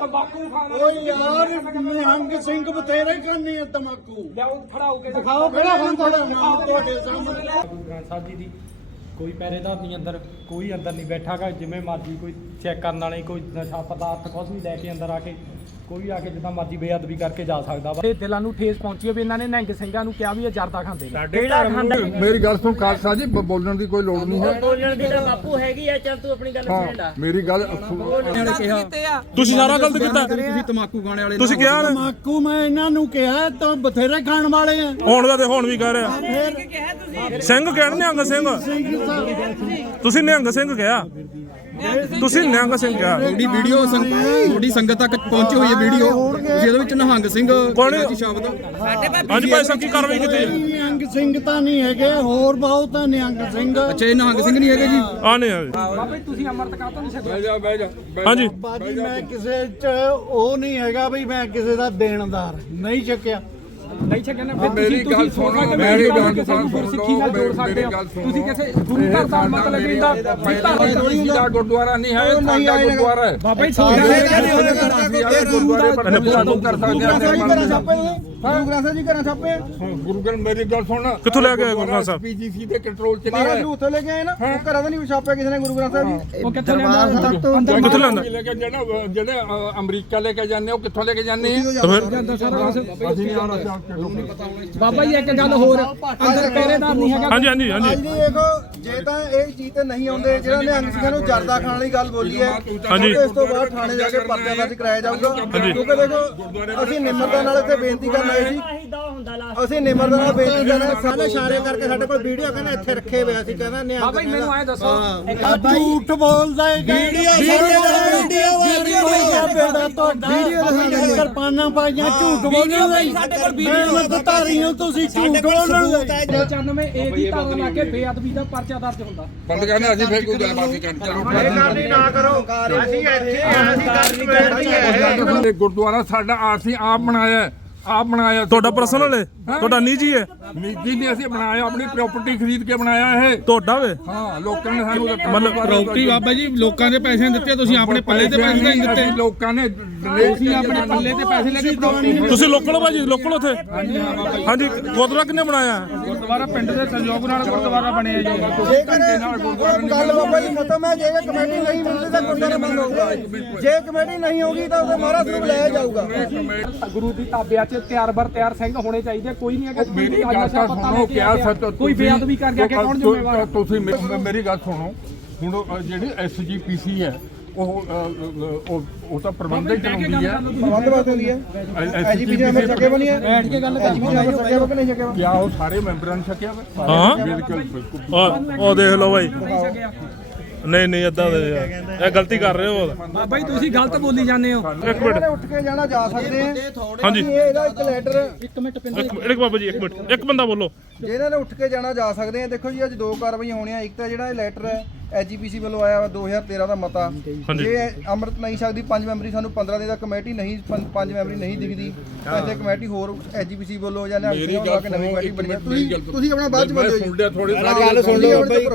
ਤੰਬਾਕੂ ਖਾਣਾ ਓਏ ਯਾਰ ਨਿਹੰਗ ਸਿੰਘ ਬਥੇਰੇ ਖਾਂਦੇ ਆ ਤਮਾਕੂ ਲਿਆਓ ਫੜਾਓ ਕੇ ਦਿਖਾਓ ਕਿਹੜਾ ਨਾਮ ਤੁਹਾਡੇ ਸਾਹਮਣੇ। ਗੁਰੂ ਗ੍ਰੰਥ ਸਾਹਿਬ ਜੀ ਦੀ ਕੋਈ ਪਹਿਰੇਦਾਰ ਨਹੀਂ ਅੰਦਰ ਕੋਈ ਅੰਦਰ ਨਹੀਂ ਬੈਠਾਗਾ ਜਿਵੇਂ ਮਰਜ਼ੀ ਕੋਈ ਚੈੱਕ ਕਰਨ ਵਾਲੇ ਕੋਈ ਨਸ਼ਾ ਪਦਾਰਥ ਕੁਛ ਵੀ ਲੈ ਕੇ ਅੰਦਰ ਆ ਕੇ ਕੋਈ ਆ ਕੇ ਜਿੱਦਾਂ ਮਰਜ਼ੀ ਬੇਅਦਬੀ ਕਰਕੇ ਜਾ ਸਕਦਾ ਵਾ। ਤੇ ਦਿਲਾਂ ਨੂੰ ਠੇਸ ਪਹੁੰਚੀ ਹੈ ਵੀ ਇਹਨਾਂ ਨੇ ਨਿਹੰਗ ਸਿੰਘਾਂ ਨੂੰ ਕਿਹਾ ਵੀ ਇਹ ਜਰਦਾ ਖਾਂਦੇ ਨੇ। ਕਿਹੜਾ ਖਾਂਦਾ ਮੇਰੀ ਗੱਲ ਸੁਣ ਖਾਲਸਾ ਜੀ ਬ- ਬੋਲਣ ਦੀ ਕੋਈ ਲੋੜ ਨਹੀਂ ਹੈ। ਬੋਲਣ ਦੀ ਤਾਂ ਬਾਪੂ ਹੈਗੀ ਆ ਚੱਲ ਤੂੰ ਆਪਣੀ ਗੱਲ ਸੁਣੇਂਦਾ ਹਾਂ ਮੇਰੀ ਗੱਲ ਤੁਸੀਂ ਸਾਰਾ ਗਲਤ ਕੀਤਾ। ਤੁਸੀਂ ਕਿਹਾ ਨਾ, ਤਮਾਕੂ ਮੈਂ ਇਹਨਾਂ ਨੂੰ ਕਿਹਾ ਤਾਂ ਬਥੇਰੇ ਖਾਣ ਵਾਲੇ ਆ। ਹੁਣ ਦਾ ਤੇ ਹੁਣ ਵੀ ਕਹਿ ਰਿਹਾ। ਸਿੰਘ ਕਹਿਣ ਨਿਹੰਗ ਸਿੰਘ। ਤੁਸੀਂ ਨਿਹੰਗ ਸਿੰਘ ਕਿਹਾ। ਤੁਸੀਂ ਨਿਹੰਗ ਸਿੰਘ ਕਿਹਾ ਤੁਹਾਡੀ ਵੀਡੀਓ ਤੁਹਾਡੀ ਸੰਗਤ ਤੱਕ ਪਹੁੰਚੀ ਹੋਈ ਹੈ ਵੀਡੀਓ। ਜਿਹਦੇ ਵਿੱਚ ਨਿਹੰਗ ਸਿੰਘ ਕੌਣ? ਜੀ ਸ਼ਬਦ ਹਾਂਜੀ ਭਾਈ ਸਾਹਿਬ ਕੀ ਕਾਰਵਾਈ ਕੀਤੀ? ਨਿਹੰਗ ਸਿੰਘ ਤਾਂ ਨਹੀਂ ਹੈਗੇ ਹੋਰ ਬਹੁਤ ਆ ਨਿਹੰਗ ਸਿੰਘ। ਅੱਛਾ ਇਹ ਨਿਹੰਗ ਸਿੰਘ ਨਹੀਂ ਹੈਗੇ ਜੀ? ਆ ਨਹੀਂ ਆ ਬਾਬਾ ਜੀ ਤੁਸੀਂ ਅੰਮ੍ਰਿਤ ਕਾਹਤੋਂ ਨਹੀਂ ਛਕਿਆ ਹਾਂਜੀ। ਬਾਜੀ ਮੈਂ ਕਿਸੇ ਚ ਉਹ ਨਹੀਂ ਹੈਗਾ ਵੀ ਮੈਂ ਕਿਸੇ ਦਾ ਦੇਣਦਾਰ ਨਹੀਂ ਚੱਕਿਆ। ਨਹੀਂ ਨਾ ਫਿਰ ਮੇਰੀ ਤੁਸੀਂ ਗੱਲ ਤੁਸੀਂ ਸੋਚ ਸੁਣੋ, ਮੇਰੀ ਗੱਲ ਸੁਣੋ, ਗੁਰਸਿੱਖੀ ਨਾਲ ਜੋੜ ਮੇਰੀ ਸਕਦੇ ਹੋ ਗੱਲ ਸੁਣੋ। ਤੁਸੀਂ ਕਿਸੇ ਗੁਰੂ ਘਰ ਦਾ ਮਤਲਬ ਇਹਦਾ ਜੀ ਦਾ ਗੁਰਦੁਆਰਾ ਨਹੀਂ ਹੈ ਸਾਡਾ ਗੁਰਦੁਆਰਾ ਹੈ। ਬਾਬਾ ਜੀ ਸੋਚਿਆ ਗੁਰਦੁਆਰੇ ਪਰ ਸਾਨੂੰ ਕਰ ਸਕਦੇ ਹਾਂ ਗੁਰੂ ਗ੍ਰੰਥ ਸਾਹਿਬ ਜੀ ਘਰਾਂ ਛਾਪੇ। ਗੁਰੂ ਗ੍ਰੰਥ ਮੇਰੀ ਗੱਲ ਸੁਣ। ਕਿੱਥੋਂ ਲੈ ਕੇ ਆਏ ਗੁਰੂ ਗ੍ਰੰਥ ਸਾਹਿਬ? ਪੀਜੀਸੀ ਦੇ ਕੰਟਰੋਲ ਚ ਨਹੀਂ ਹੈ ਉੱਥੇ ਲੈ ਕੇ ਆਏ ਨਾ ਘਰਾਂ ਦਾ ਨਹੀਂ ਛਾਪਿਆ ਕਿਸੇ ਨੇ ਗੁਰੂ ਗ੍ਰੰਥ ਸਾਹਿਬ ਜੀ। ਉਹ ਕਿੱਥੇ ਲੈਂਦਾ ਕਿੱਥੋਂ ਲੈਂਦਾ? ਲੈ ਕੇ ਜਿਹੜੇ ਜਿਹੜੇ ਅਮਰੀਕਾ ਲੈ ਕੇ ਜਾਂਦੇ ਉਹ ਕਿੱਥੋਂ ਲੈ ਕੇ ਜਾਂਦੇ ਆ? ਤਾਂ ਫਿਰ ਅਸੀਂ ਨਹੀਂ ਆ ਰਹੇ ਬਾਬਾ ਜੀ ਇੱਕ ਗੱਲ ਹੋਰ ਅੰਦਰ ਪਹਿਰੇਦਾਰ ਨਹੀਂ ਹੈਗਾ। ਹਾਂਜੀ ਹਾਂਜੀ ਹਾਂਜੀ। ਜੀ ਦੇਖੋ ਜੇ ਤਾਂ ਇਹ ਚੀਜ਼ ਤੇ ਨਹੀਂ ਆਉਂਦੇ ਜਿਹੜਾ ਨਿਹੰਗ ਸਿੰਘਾਂ ਨੂੰ ਜਰਦਾ ਖਾਣ ਵਾਲੀ ਗੱਲ ਬੋਲੀ ਹੈ ਹਾਂਜੀ। ਇਸ ਤੋਂ ਬਾਅਦ ਥਾਣੇ ਜਾ ਕੇ ਪਰਚਾ ਦਰਜ ਕਰਾਇਆ ਜਾਊਗਾ। ਕਿਉਂਕਿ ਦੇਖੋ ਅਸੀਂ ਨਿਮਰਤਾ ਨਾਲ ਇੱਥੇ ਬੇਨਤੀ ਕਰਨ ਆਏ ਸੀ ਆਹੀ ਦਾ ਹੁੰਦਾ ਲਾਸਟ ਅਸੀਂ ਨਿਮਰਤਾ ਨਾਲ ਬੇਨਤੀ ਕਰਨ ਸਾਰੇ ਇਸ਼ਾਰੇ ਕਰਕੇ ਸਾਡੇ ਕੋਲ ਵੀਡੀਓ ਕਹਿੰਦਾ ਇੱਥੇ ਰੱਖੇ ਹੋਏ ਅਸੀਂ ਕਹਿੰਦਾ ਨਿਹੰਗ ਬਾਬਾ ਜੀ ਮੈਨੂੰ ਐ ਦੱਸੋ। ਆ ਝੂਠ ਬੋਲਦਾ ਹੈ ਵੀਡੀਓ ਵੀਡੀਓ ਵੀਡੀਓ ਬੇੜਾ ਤੋਂ ਵੀਡੀਓ ਦਿਖਾਉਂਦੇ ਕਿਰਪਾਨਾਂ ਪਾਈਆਂ ਝੂਠ ਲਈ। ਸਾਡੇ ਕੋਲ ਵੀਡੀਓ ਮੈਂ ਧਾਰੀ ਹੋ ਤੁਸੀਂ ਝੂਠ ਬੋਲਣ ਲਈ। 95 ਏ ਦੀ ਧਾਰਾ ਲਾ ਕੇ ਬੇਅਦਬੀ ਦਾ ਪਰਚਾ ਦਰਜ ਹੁੰਦਾ। ਬੰਦ ਕਰਨਾ ਅਸੀਂ ਫਿਰ ਕੋਈ ਗੱਲਬਾਤ ਨਹੀਂ ਕਰਨੀ ਇਹ ਗੁਰਦੁਆਰਾ ਸਾਡਾ ਅਸੀਂ ਆਪ ਬਣਾਇਆ ਹੈ, ਆਪ ਬਣਾਇਆ ਤੁਹਾਡਾ ਪਰਸਨਲ ਹੈ? ਤੁਹਾਡਾ ਨਿੱਜੀ ਹੈ? ਨਿੱਜੀ ਨੇ ਅਸੀਂ ਬਣਾਇਆ ਆਪਣੀ ਪ੍ਰਾਪਰਟੀ ਖਰੀਦ ਕੇ ਬਣਾਇਆ ਇਹ। ਤੁਹਾਡਾ ਵੇ? ਹਾਂ ਲੋਕਾਂ ਨੇ ਸਾਨੂੰ ਮਤਲਬ ਪ੍ਰਾਪਰਟੀ ਬਾਬਾ ਜੀ ਲੋਕਾਂ ਦੇ ਪੈਸੇ ਦਿੱਤੇ ਤੁਸੀਂ ਆਪਣੇ ਪੱਲੇ ਤੇ ਪੈਸੇ ਨਹੀਂ ਦਿੱਤੇ। ਅਸੀਂ ਲੋਕਾਂ ਨੇ ਤੁਸੀਂ ਆਪਣੇ ਪੱਲੇ ਤੇ ਪੈਸੇ ਲੈ ਕੇ ਪ੍ਰਾਪਰਟੀ ਤੁਸੀਂ ਲੋਕਲ ਹੋ ਭਾਜੀ ਲੋਕਲ ਉੱਥੇ? ਹਾਂਜੀ ਗੁਰਦੁਆਰਾ ਕਿੰਨੇ ਬਣਾਇਆ? ਗੁਰਦੁਆਰਾ ਪਿੰਡ ਦੇ ਸੰਯੋਗ ਨਾਲ ਗੁਰਦੁਆਰਾ ਬਣਿਆ ਜੀ। ਜੇਕਰ ਗੱਲ ਬਾਬਾ ਜੀ ਖਤਮ ਹੈ ਜੇ ਕਮੇਟੀ ਨਹੀਂ ਮਿਲਦੀ ਤਾਂ ਗੁਰਦੁਆਰਾ ਬੰਦ ਹੋਊਗਾ। ਜੇ ਕਮੇਟੀ ਨਹੀਂ ਹੋਗੀ ਤਾਂ ਉਹਦੇ ਮਹਾਰਾਜ ਨੂੰ ਬੁਲਾਇਆ ਜਾਊਗਾ। ਗੁਰੂ ਦੀ ਤਾਬਿਆ 'ਚ ਤਿਆਰ ਬਰ ਤਿਆਰ ਸਿੰਘ ਹੋਣੇ ਚਾਹੀਦੇ ਕੋਈ ਨਹੀਂ ਹੈਗਾ ਮੇਰੀ ਗੱਲ ਤਾਂ ਸੁਣੋ ਕਿਹਾ ਸੱਚ ਕੋਈ ਬੇਅਦਬੀ ਕਰ ਗਿਆ ਕਿ ਕੌਣ ਜ਼ਿੰਮੇਵਾਰ। ਹੈ? ਤੁਸੀਂ ਮੇਰੀ ਗੱਲ ਸੁਣੋ ਹੁਣ ਜਿਹੜੀ ਐਸਜੀਪੀਸੀ ਹੈ ਉਹ ਉਹ ਉਹ ਤਾਂ ਪ੍ਰਬੰਧਕ ਚਲਾਉਂਦੀ ਹੈ। ਬਾਤ ਹੁੰਦੀ ਹੈ। ਐਜੀਪੀਸੀ ਨੰਬਰ ਸਕੇ ਬਣੀ ਹੈ? ਬੈਠ ਕੇ ਗੱਲ ਕਰੀ ਸਕੇ ਵਾ ਕਿ ਨਹੀਂ ਸਕੇ ਵਾ? ਕਿਆ ਉਹ ਸਾਰੇ ਮੈਂਬਰਾਂ ਨੇ ਛਕਿਆ ਵਾ? ਹਾਂ। ਬਿਲਕੁਲ ਉਹ ਦੇਖ ਲਓ ਭਾਈ ਨਹੀਂ ਨਹੀਂ ਏਦਾਂ ਦੇ ਇਹ ਗਲਤੀ ਕਰ ਰਹੇ ਹੋ ਬਾਬਾ ਜੀ ਤੁਸੀਂ ਗਲਤ ਬੋਲੀ ਜਾਂਦੇ ਹੋ। ਇੱਕ ਮਿੰਟ। ਉੱਠ ਕੇ ਜਾਣਾ ਜਾ ਸਕਦੇ ਆ ਹਾਂਜੀ। ਇਹਦਾ ਇੱਕ ਲੈਟਰ ਇੱਕ ਮਿੰਟ ਇੱਕ ਇੱਕ ਬਾਬਾ ਜੀ ਇੱਕ ਮਿੰਟ। ਇੱਕ ਬੰਦਾ ਬੋਲੋ। ਜਿਹਨਾਂ ਨੇ ਉੱਠ ਕੇ ਜਾਣਾ ਜਾ ਸਕਦੇ ਆ ਦੇਖੋ ਜੀ ਅੱਜ ਦੋ ਕਾਰਵਾਈਆਂ ਹੋਣੀਆਂ। ਇੱਕ ਤਾਂ ਜਿਹੜਾ ਇਹ ਲੈਟਰ ਹੈ ਐਜੀਪੀਸੀ ਵੱਲੋਂ ਆਇਆ ਵਾ 2013 ਦਾ ਮਤਾ। ਹਾਂਜੀ। ਜੇ ਅੰਮ੍ਰਿਤ ਨਹੀਂ ਸਕਦੀ ਪੰਜ ਮੈਂਬਰੀ ਸਾਨੂੰ 15 ਦਿਨ ਦਾ ਕਮੇਟੀ ਨਹੀਂ ਪੰ- ਪੰਜ ਮੈਂਬਰੀ ਨਹੀਂ ਦਿਖਦੀ ਐਸੇ ਕਮੇਟੀ ਹੋਰ ਐਜੀਪੀਸੀ ਵੱਲੋਂ ਜਾਂ ਨਾ ਮੇਰੀ ਗੱਲ ਕੇ ਨਵੀਂ ਸੁਣੋ ਕਮੇਟੀ ਇੱਕ ਬਣੀ ਹੈ। ਮਿੰਟ ਮੇਰੀ ਗੱਲ ਤੁਸੀਂ ਤੁਸੀਂ ਆਪਣਾ ਬਾਅਦ ਚ ਮੈਂ ਬੋਲੋ ਸੁਣ ਜੀ। ਲਿਆ ਥੋੜੀ ਸਾਰੀ ਗੱਲ ਸੁਣ। ਲਈ ਆਪਣੀ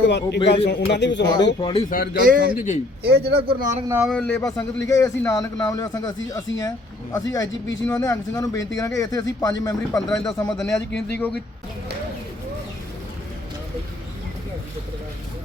ਉਹਨਾਂ ਦੀ ਵੀ ਸੁਣਾ। ਦਿਓ ਥੋੜੀ ਸਾਰੀ ਗੱਲ ਸਮਝ ਗਈ? ਇਹ ਇਹ ਜਿਹੜਾ ਗੁਰੂ ਨਾਨਕ ਨਾਮ ਲੇਵਾ ਸੰਗਤ ਲਿਖਿਆ ਇਹ ਅਸੀਂ ਨਾਨਕ ਨਾਮ ਲੇਵਾ ਸੰਗਤ ਅਸੀਂ ਅਸੀਂ ਹੈ। ਅਸੀਂ ਐਜੀਪੀਸੀ ਨੂੰ ਨਿਹੰਗ ਸਿੰਘਾਂ ਨੂੰ ਬੇਨਤੀ ਕਰਾਂਗੇ ਇੱਥੇ ਅਸੀਂ ਪੰਜ ਮੈਂਬਰੀ 15 ਦਿਨ ਦਾ ਸਮਾਂ ਦਿੰਦੇ ਹਾਂ। ਜੀ ਕਿੰਨੀ ਤਰੀਕ ਹੋਗੀ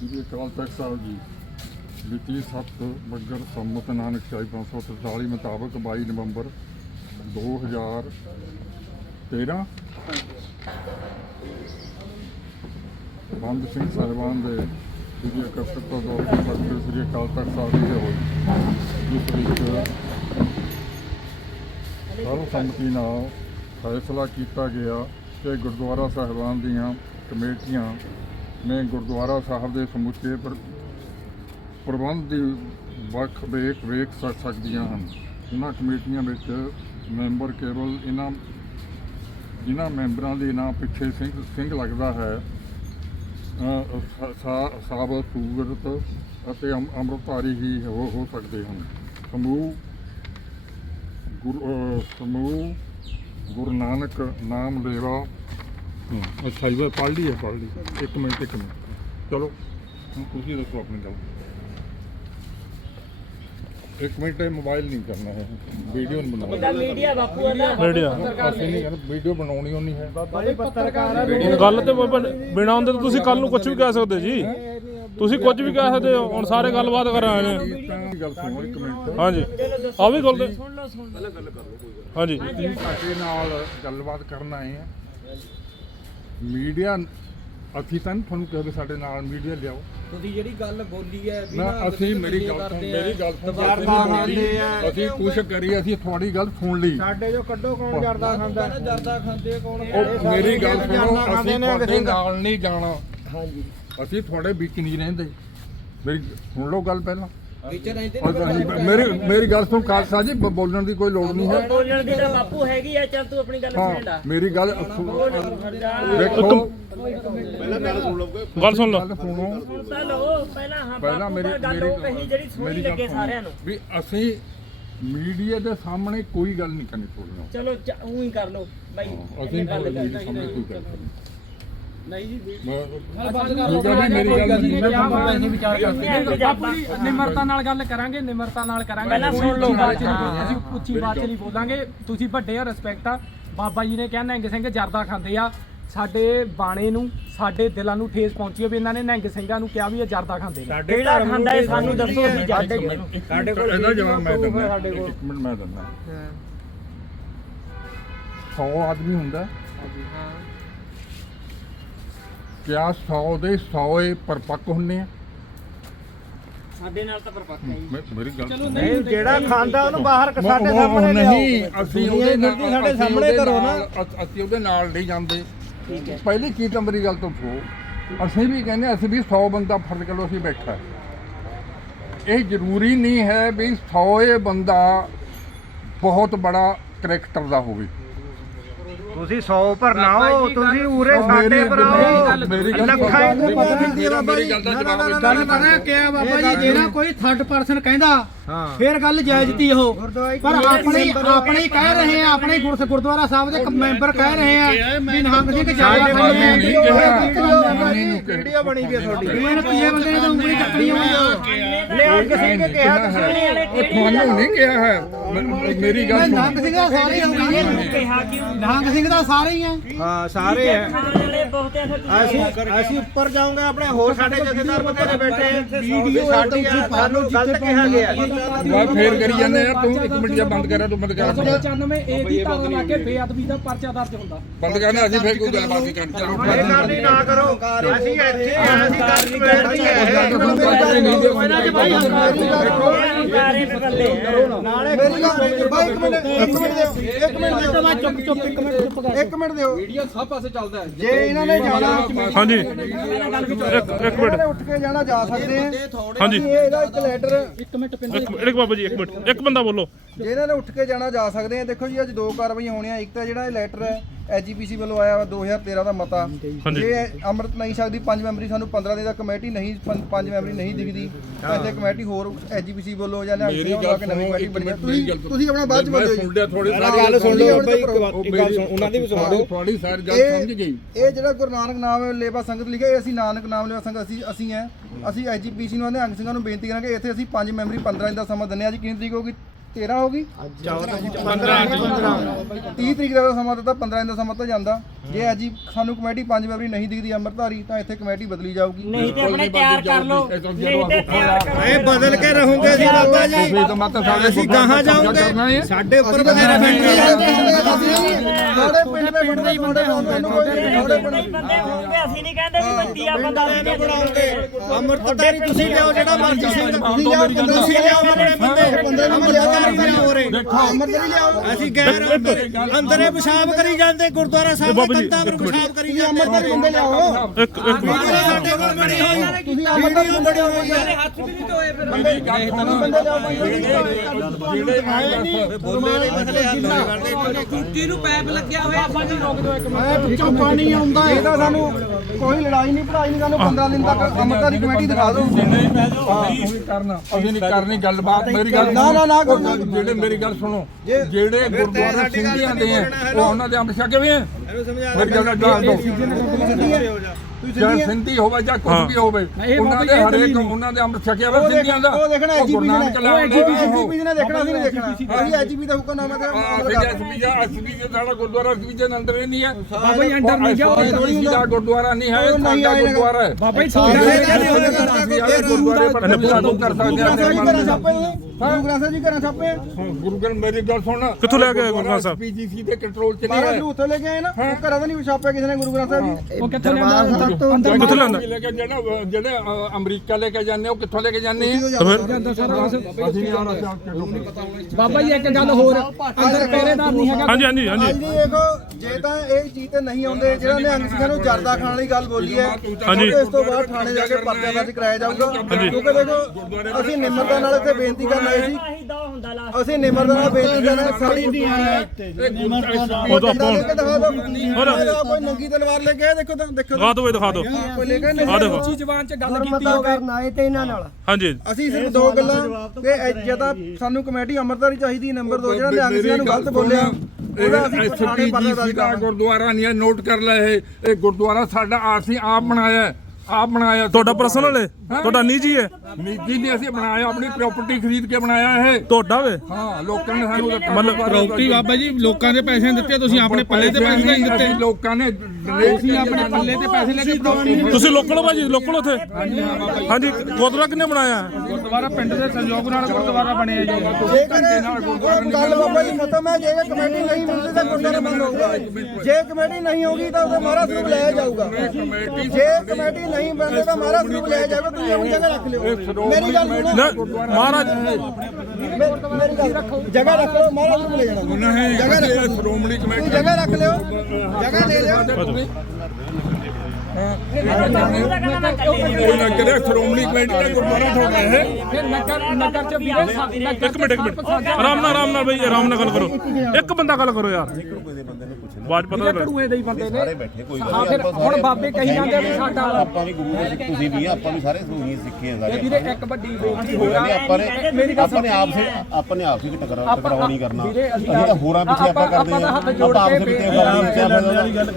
ਜੀ ਅਕਾਲ ਤਖਤ ਸਾਹਿਬ ਜੀ। ਮਿਤੀ 7 ਮੱਗਰ ਸੰਮਤ ਨਾਨਕ ਸ਼ਾਹੀ 543 ਮੁਤਾਬਕ 22 ਨਵੰਬਰ 2013 ਬੰਦ ਸਿੰਘ ਸਾਹਿਬਾਨ ਦੇ ਸ੍ਰੀ ਅਕਾਲ ਤਖਤ ਤੋਂ ਦੋ ਸ੍ਰੀ ਅਕਾਲ ਤਖਤ ਸਾਹਿਬ ਜੀ ਦੇ ਹੋਏ। ਜਿਸ ਵਿੱਚ ਸਰਬਸੰਮਤੀ ਨਾਲ ਫੈਸਲਾ ਕੀਤਾ ਗਿਆ ਕਿ ਗੁਰਦੁਆਰਾ ਸਾਹਿਬਾਨ ਦੀਆਂ ਕਮੇਟੀਆਂ ਨੇ ਗੁਰਦੁਆਰਾ ਸਾਹਿਬ ਦੇ ਸਮੁੱਚੇ ਪ੍ਰ- ਪ੍ਰਬੰਧ ਦੀ ਵੱਖ ਵੇਖ ਵੇਖ ਸਕਦੀਆਂ ਹਨ। ਇਹਨਾਂ ਕਮੇਟੀਆਂ ਵਿੱਚ ਮੈਂਬਰ ਕੇਵਲ ਇਹਨਾਂ, ਜਿਨ੍ਹਾਂ ਮੈਂਬਰਾਂ ਦੇ ਨਾਂ ਪਿੱਛੇ ਸਿੰਘ ਸਿੰਘ ਲੱਗਦਾ ਹੈ ਸਾਬਤ ਸੂਰਤ ਅਤੇ ਅਮ- ਅੰਮ੍ਰਿਤਧਾਰੀ ਹੀ ਹੋ ਹੋ ਸਕਦੇ ਹਨ। ਸਮੂਹ ਗੁਰੂ ਸਮੂਹ ਗੁਰੂ ਨਾਨਕ ਨਾਮ ਲੇਵਾ। ਹਮ, ਅੱਛਾ ਜੀ ਪੜ੍ਹ ਲਈ ਹੈ ਪੜ੍ਹ ਲਈ ਇੱਕ ਮਿੰਟ ਇੱਕ ਮਿੰਟ। ਚਲੋ ਤੁਸੀਂ ਦੱਸੋ ਆਪਣੀ ਗੱਲ। ਇੱਕ ਮਿੰਟ ਇਹ ਮੋਬਾਈਲ ਨਹੀਂ ਕਰਨਾ ਹੈ। ਵੀਡੀਓ ਨਹੀਂ ਬਣਾਉਣੀ। ਮੀਡੀਆ ਬਾਪੂ ਉਹਦਾ ਮੀਡੀਆ ਅਸੀਂ ਨਹੀਂ ਕਰਨਾ ਵੀਡੀਓ ਬਣਾਉਣੀ ਹੋਣੀ ਹੈ। ਗੱਲ ਤੇ ਬਿਨਾ ਹੁੰਦੇ ਤਾਂ ਤੁਸੀਂ ਕੱਲ ਨੂੰ ਕੁਝ ਵੀ ਕਹਿ ਸਕਦੇ ਜੀ। ਤੁਸੀਂ ਕੁਝ ਵੀ ਕਹਿ ਸਕਦੇ ਹੋ ਹੁਣ ਸਾਰੇ ਗੱਲਬਾਤ ਕਰ ਰਹੇ ਨੇ। ਗੱਲ ਸੁਣੋ ਇੱਕ ਮਿੰਟ ਹਾਂਜੀ। ਆ ਵੀ ਗੱਲ ਸੁਣ ਲਓ ਸੁਣ ਲਓ। ਹਾਂਜੀ। ਅਸੀਂ ਸਾਡੇ ਨਾਲ ਗੱਲਬਾਤ ਕਰਨ ਆਏ ਆ। ਮੀਡੀਆ ਅਸੀਂ ਤਾਂ ਤੁਹਾਨੂੰ ਕਿਹਾ ਵੀ ਸਾਡੇ ਨਾਲ ਮੀਡੀਆ ਲਿਆਓ। ਤੁਸੀਂ ਜਿਹੜੀ ਗੱਲ ਬੋਲੀ ਹੈ ਨਾ ਅਸੀਂ ਮੇਰੀ ਗੱਲ ਸੁਣ ਮੇਰੀ ਗੱਲ ਸੁਣ ਅਸੀਂ ਕੁਛ ਕਰੀ ਅਸੀਂ ਤੁਹਾਡੀ ਗੱਲ ਸੁਣ ਲਈ। ਸਾਡੇ ਜੋ ਕੱਢੋ ਕੌਣ ਜਰਦਾ ਖਾਂਦਾ? ਜਰਦਾ ਖਾਂਦੇ ਕੌਣ ਉਹ ਮੇਰੀ ਗੱਲ ਸੁਣੋ ਅਸੀਂ ਤੁਹਾਡੇ ਨਾਲ ਨਹੀਂ ਜਾਣਾ। ਹਾਂਜੀ। ਅਸੀਂ ਤੁਹਾਡੇ ਵਿੱਚ ਨਹੀਂ ਰਹਿੰਦੇ। ਮੇਰੀ ਸੁਣ ਲਓ ਗੱਲ ਪਹਿਲਾਂ। ਮੇਰੀ ਮੇਰੀ ਗੱਲ ਸੁਣ ਖਾਲਸਾ ਜੀ ਬੋਲਣ ਦੀ ਕੋਈ ਲੋੜ ਨਹੀਂ ਹੈ। ਬੋਲਣ ਦੀ ਤਾਂ ਬਾਪੂ ਹੈਗੀ ਆ ਚੱਲ ਤੂੰ ਆਪਣੀ ਗੱਲ ਸੁਣੇਂਦਾ ਹਾਂ ਮੇਰੀ ਗੱਲ ਸੁਣ- ਗੱਲ ਸੁਣ ਲਓ ਗੱਲ ਸੁਣੋ ਲਓ ਪਹਿਲਾਂ ਹਾਂ ਮੇਰੀ ਮੇਰੀ ਉਹ ਕਹੀ ਜਿਹੜੀ ਸੋਹਣੀ ਲੱਗੇ। ਸਾਰਿਆਂ ਨੂੰ ਵੀ ਅਸੀਂ ਮੀਡੀਆ ਦੇ ਸਾਹਮਣੇ ਕੋਈ ਗੱਲ ਨਹੀਂ ਕਰਨੀ ਨਾਲ। ਚਲੋ ਚ- ਊਂ ਹੀ ਕਰ ਲਓ। ਬਾਈ ਅਸੀਂ ਮੀਡੀਆ ਕਰ ਸਾਹਮਣੇ ਕੋਈ ਗੱਲ ਨਹੀਂ। ਨਹੀਂ ਜੀ ਮੈਂ- ਠੀਕ ਹੈ ਜੀ, ਮੇਰੀ ਗੱਲ ਨਹੀਂ। ਮੈਂ ਵਿਚਾਰ ਬਾਪੂ ਜੀ ਨਿਮਰਤਾ ਨਾਲ ਗੱਲ ਕਰਾਂਗੇ। ਨਿਮਰਤਾ ਨਾਲ ਕਰਾਂਗੇ। ਪਹਿਲਾਂ ਸੁਣ ਲਓ ਅਸੀਂ ਉੱਚੀ ਆਵਾਜ਼ 'ਚ ਨਹੀਂ ਬੋਲਾਂਗੇ। ਤੁਸੀਂ ਵੱਡੇ ਆ ਰਿਸਪੈਕਟ ਆ। ਬਾਬਾ ਜੀ ਨੇ ਕਿਹਾ ਨਿਹੰਗ ਸਿੰਘ ਜਰਦਾ ਖਾਂਦੇ ਆ। ਸਾਡੇ ਬਾਣੇ ਨੂੰ ਸਾਡੇ ਦਿਲਾਂ ਨੂੰ ਠੇਸ ਪਹੁੰਚੀ ਹੈ ਵੀ ਇਹਨਾਂ ਨੇ ਨਿਹੰਗ ਸਿੰਘਾਂ ਨੂੰ ਕਿਹਾ ਵੀ ਇਹ ਜਰਦਾ ਖਾਂਦੇ ਨੇ। ਕਿਹੜਾ ਖਾਂਦਾ ਹੈ ਸਾਨੂੰ ਦੱਸੋ ਅਸੀਂ ਹਾਂ ਸਾਡੇ ਕੋਲ ਇਹਦਾ ਜਵਾਬ ਮੈਂ ਦਿੰਦਾ। ਇੱਕ ਮਿੰਟ ਮੈਂ ਦਿੰਦਾ। 100 ਆਦਮੀ ਹੁੰਦਾ। ਕਿਆ 100 ਦੇ 100 ਏ ਪਰਪੱਕ ਹੁੰਨੇ ਆ? ਸਾਡੇ ਨਾਲ ਤਾਂ ਪਰਪੱਕ ਹੈ ਮੇਰੀ ਗੱਲ। ਨਹੀਂ ਜਿਹੜਾ ਖਾਂਦਾ ਉਹਨੂੰ ਬਾਹਰ ਸਾਡੇ ਸਾਹਮਣੇ ਨਹੀਂ ਉਹਦੇ ਨਾਲ ਸਾਡੇ ਸਾਹਮਣੇ ਕਰੋ ਨਾ। ਅਸੀਂ ਉਹਦੇ ਨਾਲ ਨਹੀਂ ਜਾਂਦੇ। ਠੀਕ ਹੈ। ਪਹਿਲੀ ਕੀ ਤਾਂ ਮੇਰੀ ਗੱਲ ਤੋਂ ਫੋ ਅਸੀਂ ਵੀ ਕਹਿੰਦੇ ਅਸੀਂ ਵੀ 100 ਬੰਦਾ ਫਰਜ਼ ਕਰ ਲਓ ਅਸੀਂ ਬੈਠਾ ਹੈ। ਇਹ ਜ਼ਰੂਰੀ ਨਹੀਂ ਹੈ ਵੀ 100 ਇਹ ਬੰਦਾ ਬਹੁਤ ਬੜਾ ਕਰੈਕਟਰ ਦਾ ਹੋਵੇ। ਤੁਸੀਂ 100 ਪਰ ਨਾ ਹੋ ਤੁਸੀਂ ਉਰੇ ਸਾਡੇ ਪਰ ਮੇਰੀ ਆਓ ਗੱਲ- ਮੇਰੀ ਗੱਲ ਲੱਖਾਂ ਹੀ ਮੇਰੀ- ਪਤਾ ਨਹੀਂ ਮੇਰੀ- ਬਾਬਾ ਮੇਰੀ ਜੀ। ਗੱਲ ਦਾ ਨਾ, ਜਵਾਬ ਨਾ, ਨਾ, ਇੱਦਾਂ ਨਾ, ਗੱਲ ਪਤਾ ਕਿਆ ਬਾਬਾ ਜੀ ਜਿਹੜਾ ਕੋਈ ਥਰਡ ਪਰਸਨ ਕਹਿੰਦਾ ਫਿਰ ਗੱਲ ਜਾਇਜ਼ ਤੀ ਉਹ ਪਰ ਆਪਣੇ ਆਪਣੇ ਕਹਿ ਰਹੇ ਆ ਆਪਣੇ ਗੁਰਸ ਗੁਰਦੁਆਰਾ ਸਾਹਿਬ ਦੇ ਮੈਂਬਰ ਕਹਿ ਰਹੇ ਆ ਵੀ ਨਿਹੰਗ ਸਿੰਘ ਖਾਂਦੇ ਵੀਡੀਓ ਬਣੀ ਵੀ ਤੁਹਾਡੀ ਇਹਨਾਂ ਪੀਏ ਬੰਦੇ ਨੇ ਤਾਂ ਉਂਗਲੀ ਚੱਕਣੀ ਹੋਈ ਆ ਨਿਹੰਗ ਸਿੰਘ ਕਿਹਾ ਤੁਸੀਂ ਤੁਹਾਨੂੰ ਨਹੀਂ ਕਿਹਾ ਹੈ ਮੇਰੀ ਗੱਲ ਨਿਹੰਗ ਸਿੰਘ ਦਾ ਸਾਰੇ ਹੀ ਗਏ ਨਿਹੰਗ ਸਿੰਘ ਦਾ ਸਾਰੇ ਹੀ ਆ ਹਾਂ ਸਾਰੇ ਆ ਅਸੀਂ ਅਸੀਂ ਉੱਪਰ ਜਾਵਾਂਗੇ ਆਪਣੇ ਹੋਰ ਸਾਡੇ ਜਥੇਦਾਰ ਬਥੇਰੇ ਬੈਠੇ ਵੀਡੀਓ ਸਾਡੀ ਆ, ਸਾਨੂੰ ਗਲਤ ਕਿਹਾ ਗਿਆ ਮੈਂ ਫੇਰ ਕਰੀ ਜਾਂਦੇ ਯਾਰ ਤੂੰ ਇੱਕ ਮਿੰਟ ਜੇ ਬੰਦ ਕਰਿਆ ਤੂੰ ਬੰਦ ਕਰ। 95 ਏ ਦੀ ਧਾਰਾ ਲਾ ਕੇ ਬੇਅਦਬੀ ਦਾ ਪਰਚਾ ਦਰਜ ਹੁੰਦਾ। ਬੰਦ ਕਰਨਾ ਅਸੀਂ ਫੇਰ ਕੋਈ ਗੱਲਬਾਤ ਨਹੀਂ ਕਰਨੀ ਚਲੋ। ਇਹ ਕਰਨੀ ਨਾ ਕਰੋ। ਅਸੀਂ ਇੱਥੇ ਆ ਅਸੀਂ ਗੱਲ ਬੈਠੀ। ਸਾਰੇ ਬੰਦੇ ਨਾਲੇ ਮੇਰੀ ਗੱਲ ਬਾਈ ਇੱਕ ਮਿੰਟ ਇੱਕ ਮਿੰਟ ਦਿਓ। ਇੱਕ ਮਿੰਟ ਦਿਓ। ਮੈਂ ਚੁੱਪ ਚੁੱਪ ਇੱਕ ਮਿੰਟ ਚੁੱਪ ਕਰ ਇੱਕ ਮਿੰਟ ਦਿਓ। ਵੀਡੀਓ ਸਭ ਪਾਸੇ ਚੱਲਦਾ ਹੈ। ਜੇ ਇਹਨਾਂ ਨੇ ਜਾਣਾ ਹਾਂਜੀ। ਇੱਕ ਇੱਕ ਇਹਨਾਂ ਮਿੰਟ। ਨੇ ਉੱਠ ਕੇ ਜਾਣਾ ਜਾ ਸਕਦੇ ਆ। ਹਾਂਜੀ। ਇਹਦਾ ਇੱਕ ਲੈਟਰ ਇੱਕ ਇੱਕ ਬਾਬਾ ਜੀ, ਇੱਕ ਮਿੰਟ, ਇੱਕ ਬੰਦਾ ਬੋਲੋ। ਜੇ ਇਹਨਾਂ ਨੇ ਉੱਠ ਕੇ ਜਾਣਾ, ਜਾ ਸਕਦੇ ਆ। ਦੇਖੋ ਜੀ, ਅੱਜ ਦੋ ਕਾਰਵਾਈਆਂ ਹੋਣੀਆਂ। ਇੱਕ ਤਾਂ ਜਿਹੜਾ ਇਹ ਲੈਟਰ ਹੈ ਐਜੀਪੀਸੀ ਵੱਲੋਂ ਆਇਆ ਵਾ 2013 ਦਾ ਮਤਾ। ਹਾਂਜੀ। ਜੇ ਅੰਮ੍ਰਿਤ ਨਹੀਂ ਸਕਦੀ ਪੰਜ ਮੈਂਬਰੀ ਸਾਨੂੰ 15 ਦਿਨ ਦਾ ਕਮੇਟੀ ਨਹੀਂ ਪੰ- ਪੰਜ ਮੈਂਬਰੀ ਨਹੀਂ ਦਿਖਦੀ ਤਾਂ ਇੱਥੇ ਕਮੇਟੀ ਹੋਰ ਐਜੀਪੀਸੀ ਵੱਲੋਂ ਜਾਂ ਨਾ ਮੇਰੀ ਗੱਲ ਕੇ ਨਵੀਂ ਸੁਣੋ ਕਮੇਟੀ ਇੱਕ ਬਣੀ ਹੈ। ਮਿੰਟ ਮੇਰੀ ਗੱਲ ਤੁਸੀਂ ਤੁਸੀਂ ਆਪਣਾ ਬਾਅਦ ਚ ਮੈਂ ਬੋਲੋ ਸੁਣ ਲਿਆ ਥੋੜੀ ਗੱਲ ਸੁਣ ਲਈ ਇੱਕ ਗੱਲ ਸੁਣ ਉਹਨਾਂ ਦੀ ਵੀ ਸੁਣਾ ਦਿਓ ਥੋੜੀ ਸਾਰੀ ਗੱਲ ਇਹ ਸਮਝ ਗਈ। ਇਹ ਜਿਹੜਾ ਗੁਰੂ ਨਾਨਕ ਨਾਮ ਲੇਵਾ ਸੰਗਤ ਲਿਖਿਆ ਇਹ ਅਸੀਂ ਨਾਨਕ ਨਾਮ ਲੇਵਾ ਸੰਗਤ ਅਸੀਂ ਅਸੀਂ ਹੈ ਅਸੀਂ ਐਜੀਪੀਸੀ ਨੂੰ ਨਿਹੰਗ ਸਿੰਘਾਂ ਨੂੰ ਬੇਨਤੀ ਕਰਾਂਗੇ ਇੱਥੇ ਅਸੀਂ ਪੰਜ ਮੈਂਬਰੀ 15 ਦਿਨ ਦਾ ਸਮਾਂ ਦਿੰਦੇ ਹਾਂ। ਅੱਜ ਕਿੰਨੀ ਤਰੀਕ ਹੋਗੀ 13 ਹੋਗੀ 15 15 30 ਤਰੀਕ ਦਾ ਸਮਾਂ ਦਿੱਤਾ 15 ਦਿਨ ਦਾ ਸਮਾਂ ਤਾਂ ਜਾਂਦਾ। ਜੇ ਅੱਜ ਹੀ ਸਾਨੂੰ ਕਮੇਟੀ ਪੰਜ ਮੈਂਬਰੀ ਨਹੀਂ ਦਿਖਦੀ ਅੰਮ੍ਰਿਤਧਾਰੀ ਤਾਂ ਇੱਥੇ ਕਮੇਟੀ ਬਦਲੀ ਜਾਊਗੀ। ਨਹੀਂ ਤੇ ਆਪਣੇ ਤਿਆਰ ਕਰ ਲਓ। ਨਹੀਂ ਤੇ ਤਿਆਰ ਕਰ ਇਹ ਬਦਲ ਕੇ ਰਹੋਗੇ ਜੀ ਬਾਬਾ ਜੀ। ਤੁਸੀਂ ਤਾਂ ਮਤ ਸਾਡੇ ਅਸੀਂ ਕਹਾਂ ਜਾਓਗੇ? ਸਾਡੇ ਉੱਪਰ ਬਥੇਰੇ ਬੈਠੇ ਸਾਡੇ ਪਿੰਡ ਦੇ ਬੰਦੇ ਹੀ ਬੰਦੇ ਹੋਣਗੇ ਸਾਡੇ ਪਿੰਡ ਨਹੀਂ ਬੰਦੇ ਹੋਣਗੇ। ਅਸੀਂ ਨਹੀਂ ਕਹਿੰਦੇ ਵੀ ਤੀਆ ਬੰਦਾ ਨਹੀਂ ਬਣਾਉਂਗੇ ਅੰਮ੍ਰਿਤਧਾਰੀ ਤੁਸੀਂ ਲਿਆਓ ਜਿਹੜਾ ਮਰਜ਼ੀ ਸਿੰਘ। ਤੁਸੀਂ ਲਿਆਓ ਆਪਣੇ ਬੰਦੇ। ਅੰਮ੍ਰਿਤਧਾਰੀ ਨਹੀਂ ਹੋ ਰਹੇ ਅਸੀਂ ਗੈਰ ਅੰਦਰੇ ਪਿਸ਼ਾਬ ਕਰੀ ਜਾਂਦੇ ਗੁਰਦੁਆਰਾ ਸਾਹਿਬ ਬਾਬਾ ਦੇ ਜੀ, ਕੰਧਾਂ ਪਰ ਇੱਕ ਮਿੰਟ। ਪਿਸ਼ਾਬ ਕਰੀ ਤੁਸੀਂ ਜਾਂਦੇ ਅੰਮ੍ਰਿਤਧਾਰੀ ਬੰਦੇ ਲਿਆਓ ਇੱਕ ਇੱਕ ਮਿੰਟ ਸਾਡੇ ਕੋਲ ਬਣੀ ਹੋਈ ਤੁਸੀਂ ਅੰਮ੍ਰਿਤਧਾਰੀ ਬੰਦੇ ਹੋਈ ਹੈ ਹੱਥ ਵੀ ਨਹੀਂ ਧੋਏ ਫਿਰ ਬੰਦੇ ਬੰਦੇ ਲਿਆਓ ਬੰਦੇ ਵਿੱਚੋਂ ਪਾਣੀ ਆਉਂਦਾ ਇਹ ਤਾਂ ਸਾਨੂੰ ਕੋਈ ਲੜਾਈ ਨਹੀਂ ਪੜਾਈ ਨਹੀਂ ਸਾਨੂੰ 15 ਦਿਨ ਤੱਕ ਅੰਮ੍ਰਿਤਧਾਰੀ ਕਮੇਟੀ ਦਿਖਾ ਦਿਓ ਨਹੀਂ ਕਰਨਾ ਅਸੀਂ ਨਹੀਂ ਕਰਨੀ ਗੱਲਬਾਤ ਮੇਰੀ ਗੱਲ ਨਾ, ਨਾ, ਨਾ, ਜਿਹੜੇ ਮੇਰੀ ਗੱਲ ਸੁਣੋ ਜਿਹੜੇ ਗੁਰਦੁਆਰਾ ਸਿੰਘੀਆਂ ਦੇ ਆ ਉਹ ਉਹਨਾਂ ਦੇ ਅੰਮ੍ਰਿਤ ਛਕੇ ਵੀ ਆ। ਮੇਰੀ ਗੱਲ ਦਾ ਦੋ ਜਾਂ ਸਿੰਧੀ ਹੋਵੇ ਜਾਂ ਕੁਝ ਵੀ ਹੋਵੇ ਉਹਨਾਂ ਦੇ ਹਰੇਕ ਉਹਨਾਂ ਦੇ ਅੰਮ੍ਰਿਤ ਛਕਿਆ ਵਾ ਸਿੰਧੀਆਂ ਦਾ। ਉਹ ਦੇਖਣਾ ਐਜੀਪੀ ਨੇ। ਐਜੀਪੀ ਨੇ। ਦੇਖਣਾ ਅਸੀਂ ਨਹੀਂ ਦੇਖਣਾ। ਅਸੀਂ ਐਜੀਪੀ ਦਾ ਹੁਕਮਨਾਮਾ ਕਰਦੇ ਐਸਪੀ ਜਾਂ ਐਸਪੀ ਜੇ ਸਾਡਾ ਗੁਰਦੁਆਰਾ ਐਸਪੀ ਦੇ ਅੰਦਰ ਨਹੀਂ ਹੈ। ਬਾਬਾ ਜੀ ਅੰਦਰ ਨਹੀਂ ਜਾਓ ਦਾ ਗੁਰਦੁਆਰਾ ਨਹੀਂ ਹੈ ਸਾਡਾ। ਗੁਰਦੁਆਰਾ ਹੈ। ਬਾਬਾ ਜੀ ਗੁਰਦੁਆਰੇ ਪਰ ਸਾਧੂ ਕਰ ਸਕਦੇ ਆ ਛਾਪੇ ਗੁਰੂ ਗ੍ਰੰਥ ਸਾਹਿਬ ਜੀ ਘਰਾਂ ਛਾਪੇ ਗੁਰੂ ਗ੍ਰੰਥ ਮੇਰੀ ਗੱਲ ਸੁਣ। ਕਿੱਥੋਂ ਲੈ ਕੇ ਆਏ ਗੁਰੂ ਗ੍ਰੰਥ ਸਾਹਿਬ? ਪੀਜੀਸੀ ਦੇ ਕੰਟਰੋਲ ਚ ਨਹੀਂ ਮਹਾਰਾਜ ਹੈ ਨੂੰ ਉੱਥੇ ਲੈ ਕੇ ਆਏ ਨਾ। ਉਹ ਘਰਾਂ ਦਾ ਨਹੀਂ ਛਾਪਿਆ ਕਿਸੇ ਨੇ ਗੁਰੂ ਗ੍ਰੰਥ ਸਾਹਿਬ ਜੀ ਉਹ ਕਿੱਥੇ ਲਿਆਂਦਾ ਕਿੱਥੋਂ ਲਿਆਂਦਾ? ਲੈ ਕੇ ਜਿਹੜਾ ਜਿਹੜੇ ਅ, ਅਮਰੀਕਾ ਲੈ ਕੇ ਜਾਂਦੇ ਉਹ ਕਿੱਥੋਂ ਲੈ ਕੇ ਜਾਂਦੇ ਆ? ਤਾਂ ਫਿਰ ਅਸੀਂ ਨਹੀਂ ਆਉਣਾ ਬਾਬਾ ਜੀ ਇੱਕ ਗੱਲ ਹੋਰ। ਅੰਦਰ ਪਹਿਰੇਦਾਰ ਨਹੀਂ ਹੈਗਾ। ਹਾਂਜੀ ਹਾਂਜੀ ਹਾਂਜੀ। ਹਾਂਜੀ ਦੇਖੋ ਜੇ ਤਾਂ ਇਹ ਚੀਜ਼ ਤੇ ਨਹੀਂ ਆਉਂਦੇ ਜਿਹੜਾ ਨੇ ਅੰਗਸੀਆਂ ਨੂੰ ਜਰਦਾ ਖਾਣ ਵਾਲੀ ਗੱਲ ਬੋਲੀ ਹੈ ਹਾਂਜੀ। ਇਸ ਤੋਂ ਬਾਅਦ ਥਾਣੇ ਜਾ ਕੇ ਪਰਚਾ ਦਰਜ ਕਰਾਇਆ ਜਾਊਗਾ। ਕਿਉਂਕਿ ਦੇਖੋ ਅਸੀਂ ਨਿਮਰਤਾ ਨਾਲ ਇੱਥੇ ਬੇਨਤੀ ਕਰਨ ਆਏ ਸੀ। ਹੁੰਦਾ ਲਾਸਟ ਅਸੀਂ ਨਿਮਰਤਾ ਨਾਲ ਬੇਨਤੀ ਕਰਨ ਸਾਡੀ ਤਾਂ ਦਿਖਾ ਦਿਓ। ਹੋਰ। ਕੋਈ ਨੰਗੀ ਤਲਵਾਰ ਲੈ ਕੇ ਦੇਖੋ ਤਾਂ ਦੇਖੋ ਦਿਖਾ ਦਿਓ ਦਿਖਾ ਦਿਓ। ਕੋਈ ਲੈ ਕੇ ਆ ਨਹੀਂ ਦੇਖੋ। ਜ਼ਬਾਨ 'ਚ ਗੱਲ ਕੀਤੀ ਹੋਵੇ। ਹਾਂਜੀ। ਅਸੀਂ ਸਿਰਫ ਦੋ ਗੱਲਾਂ ਕਿ ਇਹ ਜਦਾ ਸਾਨੂੰ ਕਮੇਟੀ ਅੰਮ੍ਰਿਤਧਾਰੀ ਚਾਹੀਦੀ ਨੰਬਰ 2 ਜਿਹੜਾ ਨਿਹੰਗ ਸਿੰਘਾਂ ਨੂੰ ਗਲਤ ਬੋਲਿਆ। ਦਾ ਕਰਾਂਗੇ ਗੁਰਦੁਆਰਾ ਨਹੀਂ ਹੈ ਨੋਟ ਕਰ ਲੈ ਇਹ। ਇਹ ਗੁਰਦੁਆਰਾ ਸਾਡਾ ਆਰਸੀ ਆਪ ਬਣਾਇਆ ਹੈ, ਆਪ ਬਣਾਇਆ ਤੁਹਾਡਾ ਪਰਸਨਲ ਹੈ? ਤੁਹਾਡਾ ਨਿੱਜੀ ਹੈ ਨਿੱਜੀ ਨੇ ਅਸੀਂ ਬਣਾਇਆ ਆਪਣੀ ਪ੍ਰਾਪਰਟੀ ਖਰੀਦ ਕੇ ਬਣਾਇਆ ਇਹ। ਤੁਹਾਡਾ ਵੇ? ਹਾਂ ਲੋਕਾਂ ਨੇ ਸਾਨੂੰ। ਮਤਲਬ ਪ੍ਰਾਪਰਟੀ ਬਾਬਾ ਜੀ ਲੋਕਾਂ ਦੇ ਪੈਸੇ ਦਿੱਤੇ ਤੁਸੀਂ ਆਪਣੇ ਪੱਲੇ ਤੇ ਪੈਸੇ ਨਹੀਂ ਦਿੱਤੇ। ਲੋਕਾਂ ਨੇ ਤੁਸੀਂ ਆਪਣੇ ਪੱਲੇ ਤੇ ਪੈਸੇ ਲੈ ਕੇ ਪ੍ਰਾਪਰਟੀ ਤੁਸੀਂ ਲੋਕਲ ਹੋ ਭਾਜੀ ਲੋਕਲ ਉੱਥੇ? ਹਾਂਜੀ ਗੁਰਦੁਆਰਾ ਕਿੰਨੇ ਬਣਾਇਆ? ਗੁਰਦੁਆਰਾ ਪਿੰਡ ਦੇ ਸਹਿਯੋਗ ਨਾਲ ਗੁਰਦੁਆਰਾ ਬਣਿਆ ਜੀ। ਜੇਕਰ ਗੱਲ ਬਾਬਾ ਜੀ ਖਤਮ ਹੈ ਜੇ ਇਹ ਕਮੇਟੀ ਨਹੀਂ ਮਿਲਦੀ ਤਾਂ ਗੁਰਦੁਆਰਾ ਬੰਦ ਹੋਊਗਾ ਜੇ ਕਮੇਟੀ ਨਹੀਂ ਹੋਗੀ ਤਾਂ ਉਹਦਾ ਮਹਾਰਾਜ ਸਰੂਪ ਲਿਆ ਜਾਊਗਾ। ਜੇ ਕਮੇਟੀ ਨਹੀਂ ਬਣਦੀ ਤਾਂ ਮਹਾਰਾਜ ਸਰੂਪ ਲਿਆ ਜਾਊਗਾ ਤੁਸੀਂ ਆਪਣੀ ਜਗ੍ਹਾ ਰੱਖ ਲਿਓ। ਮੇਰੀ ਗੱਲ ਸੁਣੋ। ਨਾ ਮਹਾਰਾਜ ਜਗ੍ਹਾ ਰੱਖ ਲਓ ਮਹਾਰਾਜ ਸਰੂਪ ਲੈ ਜਾਣਾ। ਜਗ੍ਹਾ ਰੱਖੋ ਸ਼੍ਰੋਮਣੀ ਤੁਸੀਂ ਕਮੇਟੀ ਜਗ੍ਹਾ ਰੱਖ ਲਿਓ। ਜਗ੍ਹਾ ਲੈ ਲਿਓ ਉਹਦਾ ਕਹਿੰਦਾ ਮੈਂ ਕੱਲੀ ਨਹੀਂ ਕੋਈ ਨਾ ਕਰੇ ਸ਼੍ਰੋਮਣੀ ਕਮੇਟੀ ਦਾ ਗੁਰਦੁਆਰਾ ਤੁਹਾਡਾ ਇਹ ਨਗਰ ਨਗਰ 'ਚ ਵੀਰੇ ਇੱਕ ਮਿੰਟ ਇੱਕ ਮਿੰਟ ਆਰਾਮ ਨਾਲ ਆਰਾਮ ਨਾਲ ਬਈ ਆਰਾਮ ਨਾਲ ਗੱਲ ਕਰੋ ਇੱਕ ਬੰਦਾ ਗੱਲ ਕਰੋ ਯਾਰ ਆਵਾਜ਼ ਪਤਾ ਲੱਗ ਕੜੂਏ ਦੇ ਹੀ ਬੰਦੇ ਨੇ ਸਾਰੇ ਬੈਠੇ ਕੋਈ ਹਾਂ ਫਿਰ ਹੁਣ ਬਾਬੇ ਕਹੀ ਜਾਂਦੇ ਵੀ ਸਾਡਾ ਆਪਾਂ ਵੀ ਗੁਰੂ ਦੇ ਤੁਸੀਂ ਵੀ ਆਪਾਂ ਵੀ ਸਾਰੇ ਸੂਹੀ ਸਿੱਖੇ ਆ ਸਾਰੇ ਵੀਰੇ ਇੱਕ ਵੱਡੀ ਬੇਇੱਜ਼ਤੀ ਹੋ ਕਹਿੰਦੇ ਆਪਾਂ ਨੇ ਮੇਰੀ ਗੱਲ ਆਪਾਂ ਆਪ ਸੇ ਆਪਾਂ ਆਪ ਸੇ ਟਕਰਾ ਟਕਰਾਵਾ ਨਹੀਂ ਕਰਨਾ ਅਸੀਂ ਤਾਂ ਹੋਰਾਂ ਪਿੱਛੇ ਆਪਾਂ ਕਰਦੇ ਆ ਆਪਾਂ ਆਪ ਕੇ ਪਿੱਛੇ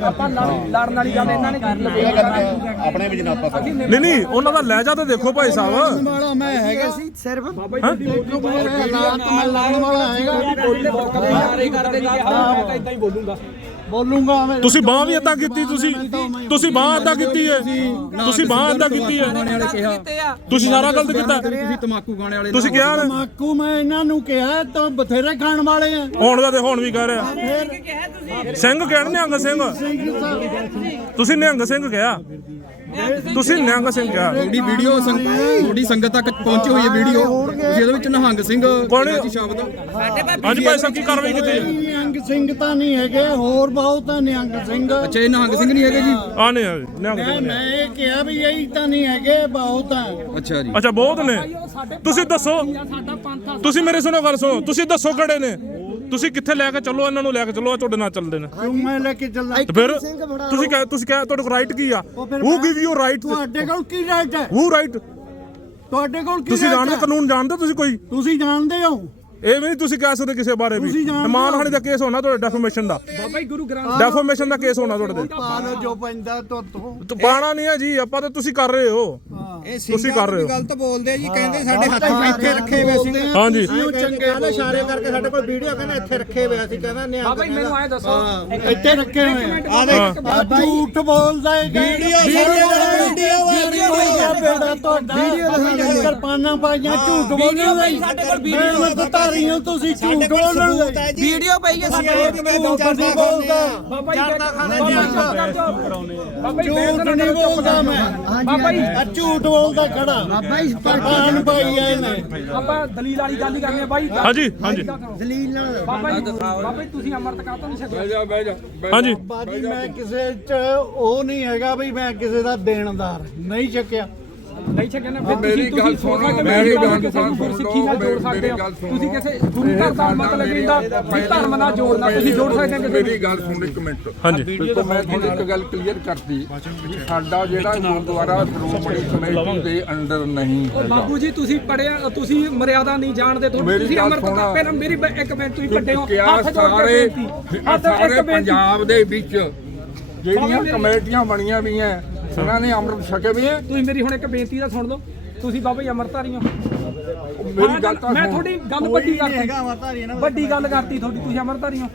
ਆਪਾਂ ਲੜਨ ਵਾਲੀ ਗੱਲ ਇਹਨਾਂ ਨੇ ਕਰ ਲਈ ਆਪਣੇ ਨਹੀਂ ਨਹੀਂ ਉਹਨਾਂ ਦਾ ਲਹਿਜਾ ਤਾਂ ਦੇਖੋ ਭਾਈ ਸਾਹਿਬ। ਵਾਲਾ ਮੈਂ ਹੈਗਾ ਸੀ। ਸਿਰਫ। ਦੇਖੋ ਮੇਰੇ ਹਾਲਾਤ ਮੈਂ ਲਾਣ ਵਾਲਾ ਹੈਗਾ। ਕਰਦੇ ਜੀ ਮੈਂ ਇਦਾਂ ਹੀ ਬੋਲੂੰਗਾ। ਬੋਲੂੰਗਾ ਮੈਂ ਤੁਸੀਂ ਬਾਹ ਵੀ ਏਦਾਂ ਕੀਤੀ ਤੁਸੀਂ। ਤੁਸੀਂ ਬਾਹ ਏਦਾਂ ਕੀਤੀ ਹੈ। ਤੁਸੀਂ ਬਾਹ ਏਦਾਂ ਕੀਤੀ ਹੈ। ਤੁਸੀਂ ਸਾਰਾ ਗਲਤ ਕੀਤਾ। ਤੁਸੀਂ ਤਮਾਕੂ ਗਾਣੇ ਵਾਲੇ ਤੁਸੀਂ ਕਿਹਾ ਨਾ ਮਾਕੂ ਮੈਂ ਇਹਨਾਂ ਨੂੰ ਕਿਹਾ ਤਾਂ ਬਥੇਰੇ ਖਾਣ ਵਾਲੇ ਆ। ਹੁਣ ਦਾ ਤੇ ਹੁਣ ਵੀ ਕਹਿ ਰਿਹਾ। ਸਿੰਘ ਕਹਿਣ ਨਿਹੰਗ ਸਿੰਘ? ਤੁਸੀਂ ਨਿਹੰਗ ਸਿੰਘ ਕਿਹਾ। ਤੁਸੀਂ ਨਿਹੰਗ ਸਿੰਘ ਕਿਹਾ ਤੁਹਾਡੀ ਵੀਡੀਓ ਸੰਗ- ਤੁਹਾਡੀ ਸੰਗਤ ਤੱਕ ਪਹੁੰਚੀ ਹੋਈ ਹੈ ਵੀਡੀਓ। ਜਿਹਦੇ ਵਿੱਚ ਨਿਹੰਗ ਸਿੰਘ ਕੌਣ? ਜੀ ਸ਼ਬਦ ਹਾਂਜੀ ਭਾਈ ਸਾਹਿਬ ਕੀ ਕਾਰਵਾਈ ਕੀਤੀ ਹੈ? ਨਿਹੰਗ ਸਿੰਘ ਤਾਂ ਨਹੀਂ ਹੈਗੇ ਹੋਰ ਬਹੁਤ ਆ ਨਿਹੰਗ ਸਿੰਘ। ਅੱਛਾ ਇਹ ਨਿਹੰਗ ਸਿੰਘ ਨਹੀਂ ਹੈਗੇ ਜੀ? ਆ ਨਹੀਂ ਆ ਨਿਹੰਗ ਸਿੰਘ ਮੈਂ ਨੇ। ਮੈਂ ਇਹ ਕਿਹਾ ਵੀ ਇਹੀ ਤਾਂ ਨਹੀਂ ਹੈਗੇ ਬਹੁਤ ਆ। ਅੱਛਾ ਜੀ। ਅੱਛਾ ਬਹੁਤ ਨੇ। ਤੁਸੀਂ ਦੱਸੋ। ਤੁਸੀਂ ਮੇਰੇ ਸੁਣੋ ਗੱਲ ਸੁਣੋ। ਤੁਸੀਂ ਦੱਸੋ ਕਿਹੜੇ ਨੇ? ਤੁਸੀਂ ਕਿੱਥੇ ਲੈ ਕੇ ਚੱਲੋ ਇਹਨਾਂ ਨੂੰ ਲੈ ਕੇ ਚੱਲੋ ਆ ਤੁਹਾਡੇ ਨਾਲ ਚੱਲਦੇ ਨੇ। ਕਿਉਂ ਮੈਂ ਲੈ ਕੇ ਚੱਲਾਂ? ਤੇ ਫਿਰ ਤੁਸੀਂ ਕਹੇ ਤੁਸੀਂ ਕਹੇ ਤੁਹਾਡੇ ਕੋਲ ਰਾਈਟ ਕੀ ਆ? ਹੂ ਗਿਵ ਯੂ ਰਾਈਟ ਤੁਹਾਡੇ ਕੋਲ ਕੀ ਰਾਈਟ ਹੈ? ਹੂ ਰਾਈਟ ਤੁਹਾਡੇ ਕੋਲ ਕੀ ਤੁਸੀਂ right ਜਾਣਦੇ ਹੈ? ਕਾਨੂੰਨ ਜਾਣਦੇ ਤੁਸੀਂ ਕੋਈ? ਤੁਸੀਂ ਜਾਣਦੇ ਹੋ? ਇਹ ਵੀ ਨਹੀਂ ਤੁਸੀਂ ਕਹਿ ਸਕਦੇ ਕਿਸੇ ਬਾਰੇ ਵੀ। ਮਾਨਹਾਨੀ ਦਾ ਕੇਸ ਹੋਣਾ ਤੁਹਾਡਾ ਡੈਫਾਮੇਸ਼ਨ ਦਾ। ਬਾਬਾ ਜੀ ਗੁਰੂ ਗ੍ਰੰਥ ਡੈਫਾਮੇਸ਼ਨ ਦਾ ਕੇਸ ਹੋਣਾ ਤੁਹਾਡੇ ਤੇ। ਪਾ ਲਓ ਜੋ ਪੈਂਦਾ ਤੋਂ ਤੂੰ। ਬਾਣਾ ਨਹੀਂ ਹੈ ਜੀ ਆਪਾਂ ਤਾਂ ਤੁਸੀਂ ਕਰ ਰਹੇ ਹੋ। ਇਹ ਤੁਸੀਂ ਕਰ ਰਹੇ ਹੋ। ਗਲਤ ਬੋਲਦੇ ਜੀ ਕਹਿੰਦੇ ਸਾਡੇ ਹੱਥ ਇੱਥੇ ਰੱਖੇ ਹੋਏ ਸੀ। ਹਾਂਜੀ। ਉਹ ਚੰਗੇ ਨਾਲ ਇਸ਼ਾਰੇ ਕਰਕੇ ਸਾਡੇ ਕੋਲ ਵੀਡੀਓ ਕਹਿੰਦਾ ਇੱਥੇ ਰੱਖੇ ਹੋਏ ਸੀ ਕਹਿੰਦਾ ਨਿਆਂ ਬਾਬਾ ਜੀ ਮੈਨੂੰ ਐ ਦੱਸੋ। ਇੱਥੇ ਰੱਖੇ ਹੋਏ ਆ। ਝੂਠ ਬੋਲਦਾ ਹੈ ਵੀਡੀਓ ਵੀਡੀਓ ਬੇੜਾ ਤੁਹਾਡਾ ਵੀਡੀਓ ਕਿਰਪਾਨਾਂ ਪਾਈਆਂ ਝੂਠ ਬੋਲਦਾ ਸਾਡੇ ਕੋਲ ਵੀਡੀਓ ਰਹੀ ਹਾਂ ਤੁਸੀਂ? ਝੂਠ ਬੋਲਦੇ ਵੀਡੀਓ ਪਈ ਹੈ ਸਾਡੇ ਝੂਠ ਨਹੀਂ ਬੋਲਦਾ। ਬਾਬਾ ਜੀ ਬਾਬਾ ਜੀ ਝੂਠ ਨਹੀਂ ਬੋਲਦਾ ਮੈਂ ਬਾਬਾ ਜੀ ਆ ਝੂਠ ਬੋਲਦਾ ਖੜਾ। ਬਾਬਾ ਜੀ ਕਿਰਪਾਨ ਪਾਈ ਹੈ ਇਹਨੇ। ਆਪਾਂ ਦਲੀਲ ਵਾਲੀ ਗੱਲ ਹੀ ਕਰਨੀ ਹੈ ਬਾਈ। ਹਾਂਜੀ ਹਾਂਜੀ। ਦਲੀਲ ਨਾਲ ਬਾਬਾ ਜੀ ਬਾਬਾ ਜੀ ਤੁਸੀਂ ਅੰਮ੍ਰਿਤ ਕਾਹਤੋਂ ਨਹੀਂ ਛਕਿਆ? ਹਾਂਜੀ। ਬਾਜੀ ਮੈਂ ਕਿਸੇ ਚ ਉਹ ਨਹੀਂ ਹੈਗਾ ਵੀ ਮੈਂ ਕਿਸੇ ਦਾ ਦੇਣਦਾਰ ਨਹੀਂ ਚੱਕਿਆ ਨਹੀਂ ਛਕਿਆ ਨਾ ਫਿਰ ਮੇਰੀ ਤੁਸੀਂ ਗੱਲ ਤੁਸੀਂ ਸੋਚ ਸੁਣੋ, ਸਕਦੇ ਮੇਰੀ ਹੋ ਗੱਲ ਕਿਸੇ ਨੂੰ ਸੁਣੋ, ਗੁਰਸਿੱਖੀ ਨਾਲ ਜੋੜ ਸਕਦੇ ਮੇਰੀ ਹੋ। ਗੱਲ ਸੁਣੋ। ਤੁਸੀਂ ਕਿਸੇ ਗੁਰੂ ਘਰ ਦਾ ਮਤਲਬ ਇਹਦਾ ਵੀ ਧਰਮ ਨਾਲ ਜੋੜਨਾ ਤੁਸੀਂ ਜੋੜ ਸਕਦੇ ਹੋ ਕਿਸੇ ਮੇਰੀ ਗੱਲ ਸੁਣ ਇੱਕ ਮਿੰਟ। ਹਾਂਜੀ ਦੇਖੋ ਮੈਂ ਤੁਹਾਨੂੰ ਇੱਕ ਗੱਲ ਕਲੀਅਰ ਕਰਤੀ ਵੀ ਸਾਡਾ ਜਿਹੜਾ ਗੁਰਦੁਆਰਾ ਸ਼੍ਰੋਮਣੀ ਕਮੇਟੀ ਦੇ ਅੰਡਰ ਨਹੀਂ ਨੂੰ। ਹੈਗਾ। ਬਾਬੂ ਜੀ ਤੁਸੀਂ ਪੜਿਆ ਤੁਸੀਂ ਮਰਿਆਦਾ ਨਹੀਂ ਜਾਣਦੇ ਤੁਹਾਨੂੰ ਮੇਰੀ ਤੁਸੀਂ ਗੱਲ ਅੰਮ੍ਰਿਤ ਸੁਣੋ। ਪਹਿਲਾਂ ਮੇਰੀ ਬ- ਇੱਕ ਮਿੰਟ ਤੁਸੀਂ ਵੱਡੇ ਹੋ ਕਿਆ ਹੱਥ ਜੋੜ ਕੇ ਸਾਰੇ ਬੇਨਤੀ। ਹੱਥ ਸਾਰੇ ਇੱਕ ਬੇਨਤੀ ਪੰਜਾਬ ਦੇ ਵਿੱਚ ਜਿਹੜੀਆਂ ਕਮੇਟੀਆਂ ਬਣੀਆਂ ਵੀ ਐ ਉਹਨਾਂ ਨੇ ਅੰਮ੍ਰਿਤ ਛਕੇ ਵੀ ਤੁਸੀਂ ਮੇਰੀ ਹੁਣ ਇੱਕ ਬੇਨਤੀ ਦਾ ਸੁਣ ਲਓ। ਤੁਸੀਂ ਬਾਬਾ ਜੀ ਅੰਮ੍ਰਿਤਧਾਰੀ ਹੋ। ਮੇਰੀ ਗੱਲ ਤਾਂ ਮੈਂ। ਤੁਹਾਡੀ ਗੱਲ ਵੱਡੀ ਕਰਤੀ। ਵੱਡੀ ਗੱਲ ਕਰਤੀ ਤੁਹਾਡੀ ਤੁਸੀਂ ਅੰਮ੍ਰਿਤਧਾਰੀ ਹੋ।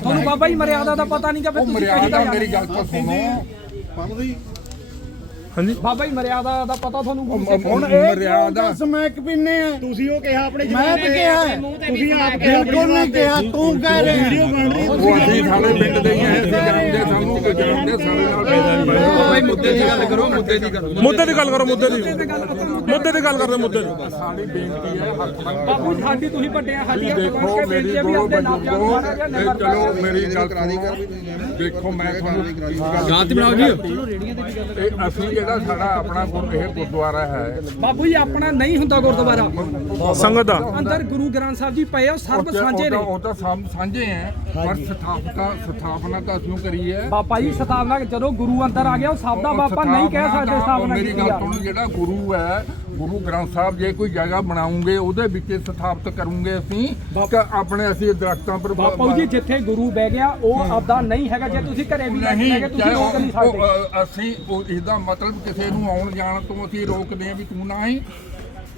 ਤੁਹਾਨੂੰ ਬਾਬਾ ਜੀ ਮਰਿਆਦਾ ਦਾ ਪਤਾ ਨਹੀਂ ਕਿ ਫਿਰ ਤੁਸੀਂ ਕਹੀ ਮਰਿਆਦਾ ਦਾ ਮੇਰੀ ਗੱਲ ਤਾਂ ਸੁਣੋ। ਹਾਂਜੀ। ਬਾਬਾ ਜੀ ਮਰਿਆਦਾ ਦਾ ਪਤਾ ਤੁਹਾਨੂੰ ਹੁਣ ਮਰਿਆਦਾ ਸਮੈਕ ਪੀਨੇ ਆ? ਤੁਸੀਂ ਉਹ ਕਿਹਾ ਆਪਣੇ ਮੈਂ ਤੇ ਕਿਹਾ ਤੁਸੀਂ ਆਪ ਬਿਲਕੁਲ ਨਹੀਂ ਕਿਹਾ ਤੂੰ ਕਹਿ ਰਿਹਾ। ਵੀਡੀਓ ਬਣ ਰਹੀ ਉਹ ਅਸੀਂ ਸਾਡੇ ਪਿੰਡ ਦੇ ਹੀ ਅਸੀਂ ਜਾਣਦੇ ਸਾਨੂੰ ਕੋਈ ਜਾਣਦੇ ਸਾਡੇ ਨਾਲ ਭਾਈ ਮੁੱਦੇ ਦੀ ਗੱਲ ਕਰੋ ਮੁੱਦੇ ਦੀ ਗੱਲ ਮੁੱਦੇ ਦੀ ਗੱਲ ਕਰੋ ਮੁੱਦੇ ਦੀ। ਮੁੱਦੇ ਦੀ ਗੱਲ ਕਰਦੇ ਮੁੱਦੇ ਦੀ। ਸਾਡੀ ਬੇਨਤੀ ਹੈ ਹੱਥ ਬਾਬੂ ਸਾਡੀ ਤੁਸੀਂ ਵੱਡੇ ਆ ਸਾਡੀ ਦੇਖੋ ਕੇ ਮੇਰੀ ਬੇਨਤੀ ਹੈ ਵੀ ਦੋ ਆਪਣੇ ਨਾਲ ਬਜ਼ੁਰਗੋ ਇਹ ਚਲੋ ਮੇਰੀ ਗੱਲ ਸੁਣੋ। ਦੇਖੋ ਮੈਂ ਤੁਹਾਨੂੰ ਜਾਤ ਬਣਾਓ ਜੀ। ਇਹ ਅਸੀਂ ਜਿਹੜਾ ਸਾਡਾ ਆਪਣਾ ਗੁਰ ਇਹ ਗੁਰਦੁਆਰਾ ਹੈ। ਬਾਬੂ ਜੀ ਆਪਣਾ ਨਹੀਂ ਹੁੰਦਾ ਗੁਰਦੁਆਰਾ। ਸੰਗਤ ਦਾ। ਅੰਦਰ ਗੁਰੂ ਗ੍ਰੰਥ ਸਾਹਿਬ ਜੀ ਪਏ ਉਹ ਸਰਬ ਸਾਂਝੇ ਨੇ। ਉਹ ਤਾਂ ਸਭ ਸਾਂਝੇ ਹੈ ਪਰ ਸਥਾਪਨਾ ਸਥਾਪਨਾ ਤਾਂ ਅਸੀਂ ਕਰੀ ਹੈ ਬਾਬਾ ਜੀ ਸਤਾਵਨਾ ਜਦੋਂ ਗੁਰੂ ਅੰਦਰ ਆ ਗਿਆ ਉਹ ਸਭ ਦਾ ਬਾਪਾ ਨਹੀਂ ਕਹਿ ਸਕਦੇ ਸਤਾਵਨਾ ਮੇਰੀ ਕੀਤੀ ਗੱਲ ਸੁਣੋ ਜਿਹੜਾ ਗੁਰੂ ਹੈ ਗੁਰੂ ਗ੍ਰੰਥ ਸਾਹਿਬ ਜੇ ਕੋਈ ਜਗ੍ਹਾ ਬਣਾਉਂਗੇ ਉਹਦੇ ਵਿੱਚ ਸਥਾਪਿਤ ਕਰੂੰਗੇ ਅਸੀਂ ਕਿ ਆਪਣੇ ਅਸੀਂ ਦਰਖਤਾਂ ਪਰ ਬਾਪੂ ਜੀ ਜਿੱਥੇ ਗੁਰੂ ਬਹਿ ਗਿਆ ਉਹ ਆਪਦਾ ਨਹੀਂ ਹੈਗਾ ਜੇ ਤੁਸੀਂ ਘਰੇ ਵੀ ਲੈ ਕੇ ਤੁਸੀਂ ਰੋਕ ਨਹੀਂ ਸਕਦੇ। ਅਸੀਂ ਇਹਦਾ ਮਤਲਬ ਕਿਸੇ ਨੂੰ ਆਉਣ ਜਾਣ ਤੋਂ ਅਸੀਂ ਰੋਕਦੇ ਹਾਂ ਵੀ ਤੂੰ ਨਾ ਹੀ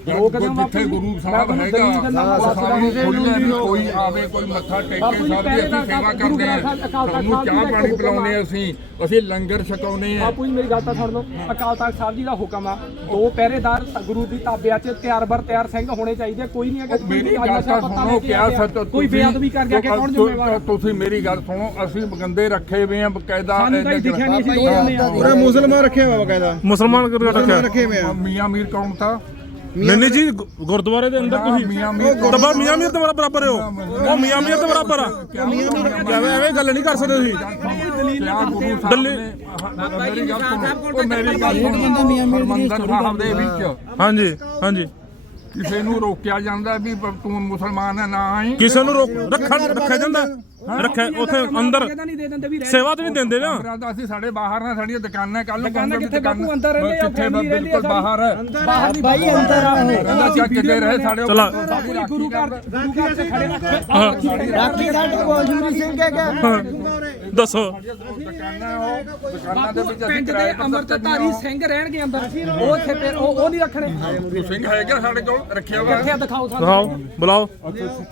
ਰੋਕਦੇ ਹਾਂ ਬਾਪੂ ਜਿੱਥੇ ਜੀ। ਗੁਰੂ ਮੈਂ ਸਾਹਿਬ ਤੁਹਾਨੂੰ ਹੈਗਾ ਦਲੀਲ ਦਿੰਦਾ, ਮੈਂ ਉਹ ਸਾਨੂੰ ਦੱਸਦਾ ਖੁੱਲ੍ਹੇ ਵੀ ਕੋਈ ਆਵੇ ਕੋਈ ਮੱਥਾ ਟੇਕੇ ਬਾਪੂ ਜੀ, ਸਭ ਦੀ ਪਹਿਲੇ ਅਸੀਂ ਤਾਂ ਸੇਵਾ ਗੁਰੂ ਕਰਦੇ ਹਾਂ। ਗ੍ਰੰਥ ਸਾਹਿਬ ਅਕਾਲ ਤਖ਼ਤ ਸਾਨੂੰ ਸਾਹਿਬ ਚਾਹ ਜੀ ਦਾ ਪਾਣੀ ਹੁਕਮ ਪਿਲਾਉਂਦੇ ਆ। ਅਸੀਂ ਅਸੀਂ ਲੰਗਰ ਛਕਾਉਂਦੇ ਹਾਂ। ਬਾਪੂ ਜੀ ਮੇਰੀ ਗੱਲ ਤਾਂ ਸੁਣ ਲਓ ਅਕਾਲ ਤਖਤ ਸਾਹਿਬ ਜੀ ਦਾ ਹੁਕਮ ਆ। ਦੋ ਪਹਿਰੇਦਾਰ ਗੁਰੂ ਦੀ ਤਾਬਿਆ 'ਚ ਤਿਆਰ ਬਰ ਤਿਆਰ ਸਿੰਘ ਹੋਣੇ ਚਾਹੀਦੇ ਕੋਈ ਨਹੀਂ ਹੈਗਾ ਮੇਰੀ ਗੱਲ ਤਾਂ ਸੁਣੋ ਕਿਆ ਸੱਚ ਕੋਈ ਬੇਅਦਬੀ ਕਰ ਗਿਆ ਕਿ ਕੌਣ ਜ਼ਿੰਮੇਵਾਰ ਤੁਸੀਂ ਮੇਰੀ ਗੱਲ ਸੁਣੋ ਅਸੀਂ ਬੰਦੇ ਰੱਖੇ ਹੋਏ ਆ ਬਕਾਇਦਾ ਮੁਸਲਮਾਨ ਰੱਖਿਆ ਹੋਇਆ ਬਕਾਇਦਾ। ਮੁਸਲਮਾਨ ਰੱਖਿਆ? ਰੱਖੇ ਹੋਏ ਆ। ਮੀਆਂ ਮੀਰ ਕੌਣ ਥਾ ਨਹੀਂ ਨਹੀਂ ਜੀ ਗੁ- ਗੁਰਦੁਆਰੇ ਦੇ ਅੰਦਰ ਤੁਸੀਂ ਮੀਆਂ ਮੀਰ ਤਬਾ ਮੀਆਂ ਮੀਰ ਦੇ ਬਰਾਬਰ ਹੋ। ਉਹ ਮੀਆਂ ਮੀਰ ਦੇ ਬਰਾਬਰ ਆ। ਐਵੇਂ ਐਵੇਂ ਗੱਲ ਨਹੀਂ ਕਰ ਸਕਦੇ ਤੁਸੀਂ। ਕਿਆ ਗੁਰੂ ਸਾਹਿਬ ਦਿੱਲੀ- ਨੇ ਮੇਰੀ ਗੱਲ ਸੁਣੋ। ਉਹ ਮੇਰੀ ਗੱਲ ਸੁਣੋ। ਹਰਮੰਦਰ ਸਾਹਿਬ ਦੇ ਵਿੱਚ। ਹਾਂਜੀ ਹਾਂਜੀ। ਕਿਸੇ ਨੂੰ ਰੋਕਿਆ ਜਾਂਦਾ ਵੀ ਬ- ਤੂੰ ਮੁਸਲਮਾਨ ਹੈ ਨਾ ਆਈ। ਕਿਸੇ ਨੂੰ ਰੋਕ ਰੱਖਣ ਰੱਖਿਆ ਜਾਂਦਾ। ਰੱਖਿਆ ਉੱਥੇ ਅੰਦਰ ਦੇ ਸੇਵਾ ਤਾਂ ਨਹੀਂ ਦਿੰਦੇ ਨਾ ਅਸੀਂ ਸਾਡੇ ਬਾਹਰ ਨੇ ਸਾਡੀਆਂ ਦੁਕਾਨਾਂ ਕੱਲ ਨੂੰ ਦੁਕਾਨਾਂ ਕਿੱਥੇ ਬਾਪੂ? ਅੰਦਰ ਰਹਿੰਦੇ ਆ, family ਰਹਿੰਦੀ ਆ ਬਿਲਕੁਲ ਬਾਹਰ ਹੈ। ਬਾਹਰ ਨਹੀਂ ਬਾਈ ਅੰਦਰ ਆ। ਕਹਿੰਦਾ ਚੱਕ ਕਿਤੇ ਰਹੇ ਸਾਡੇ ਚਲਾ ਬਾਪੂ ਜੀ ਗੁਰੂ ਘਰ ਗੁਰੂ ਘਰ 'ਚ ਖੜੇ ਰਾਖੀ ਸਾਡੇ ਕੋਲ ਜੂਰੀ ਸਿੰਘ ਹੈਗਾ ਦੱਸੋ। ਦੁਕਾਨਾਂ ਉਹ ਦੁਕਾਨਾਂ ਦੇ ਵਿੱਚ ਅਸੀਂ ਪਿੰਡ ਦੇ ਅੰਮ੍ਰਿਤਧਾਰੀ ਸਿੰਘ ਰਹਿਣਗੇ ਅੰਦਰ ਉਹ ਉੱਥੇ ਫਿਰ ਉਹ ਉਹ ਨਹੀਂ ਰੱਖਣੇ ਸਿੰਘ ਹੈਗਾ ਸਾਡੇ ਕੋਲ? ਰੱਖਿਆ ਹੋਇਆ ਦਿਖਾਓ ਸਾਨੂੰ। ਦਿਖਾਓ ਬੁਲਾਓ।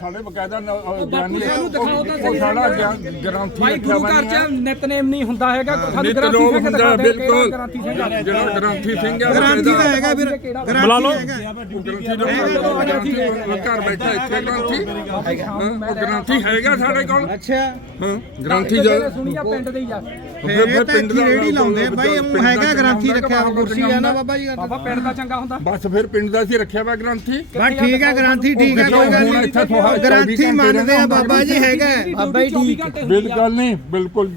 ਸਾਡੇ ਬਕਾਇਦਾ ਗਿਆਨੀ ਦਿਖਾਓ ਤਾਂ ਸਾਡਾ ਗ੍ਰੰਥੀ ਭਾਈ ਰੱਖਿਆ ਗੁਰੂ ਘਰ 'ਚ ਨਿਤਨੇਮ ਨਹੀਂ ਹੁੰਦਾ ਹੈਗਾ ਸਾਨੂੰ ਨਿਤ ਗ੍ਰੰਥੀ ਸਿੰਘ ਦਿਖਾ ਦੇ ਬਿਲਕੁਲ। ਗ੍ਰੰਥੀ ਸਿੰਘ ਜਿਹੜਾ ਗ੍ਰੰਥੀ ਸਿੰਘ ਹੈ ਗ੍ਰਾਂਤੀ ਦਾ ਹੈਗਾ ਫਿਰ ਬੁਲਾ ਲਓ। ਗ੍ਰੰਥੀ ਦਾ ਗ੍ਰੰਥੀ ਘਰ ਬੈਠਾ ਇੱਥੇ ਗ੍ਰੰਥੀ ਗ੍ਰੰਥੀ ਹੈਗਾ ਸਾਡੇ ਕੋਲ। ਅੱਛਾ। ਹਾਂ। ਨੇ ਸੁਣੀ ਆ ਪਿੰਡ ਦੇ ਹੀ ਆ ਫਿਰ ਫਿਰ ਪਿੰਡ ਦਾ ਰੇੜੀ ਲਾਉਂਦੇ ਆ ਬਾਈ ਉਹ ਹੈਗਾ ਗ੍ਰਾਂਥੀ ਰੱਖਿਆ ਹੋਇਆ ਕੁਰਸੀ ਆ ਨਾ ਬਾਬਾ ਜੀ। ਬਾਬਾ ਪਿੰਡ ਦਾ ਚੰਗਾ ਹੁੰਦਾ? ਬਸ ਫਿਰ ਪਿੰਡ ਦਾ ਸੀ ਰੱਖਿਆ ਹੋਇਆ ਗ੍ਰੰਥੀ। ਬਸ ਠੀਕ ਹੈ ਗ੍ਰਾਂਥੀ ਠੀਕ ਹੈ ਕੋਈ ਗੱਲ ਨਹੀਂ। ਇੱਥੇ ਤੁਹਾਡਾ ਗ੍ਰਾਂਥੀ ਮੰਨਦੇ ਆ ਬਾਬਾ ਜੀ ਹੈਗਾ ਬਾਬਾ ਜੀ ਠੀਕ ਬਿਲਕੁਲ ਨਹੀਂ ਬਿਲਕੁਲ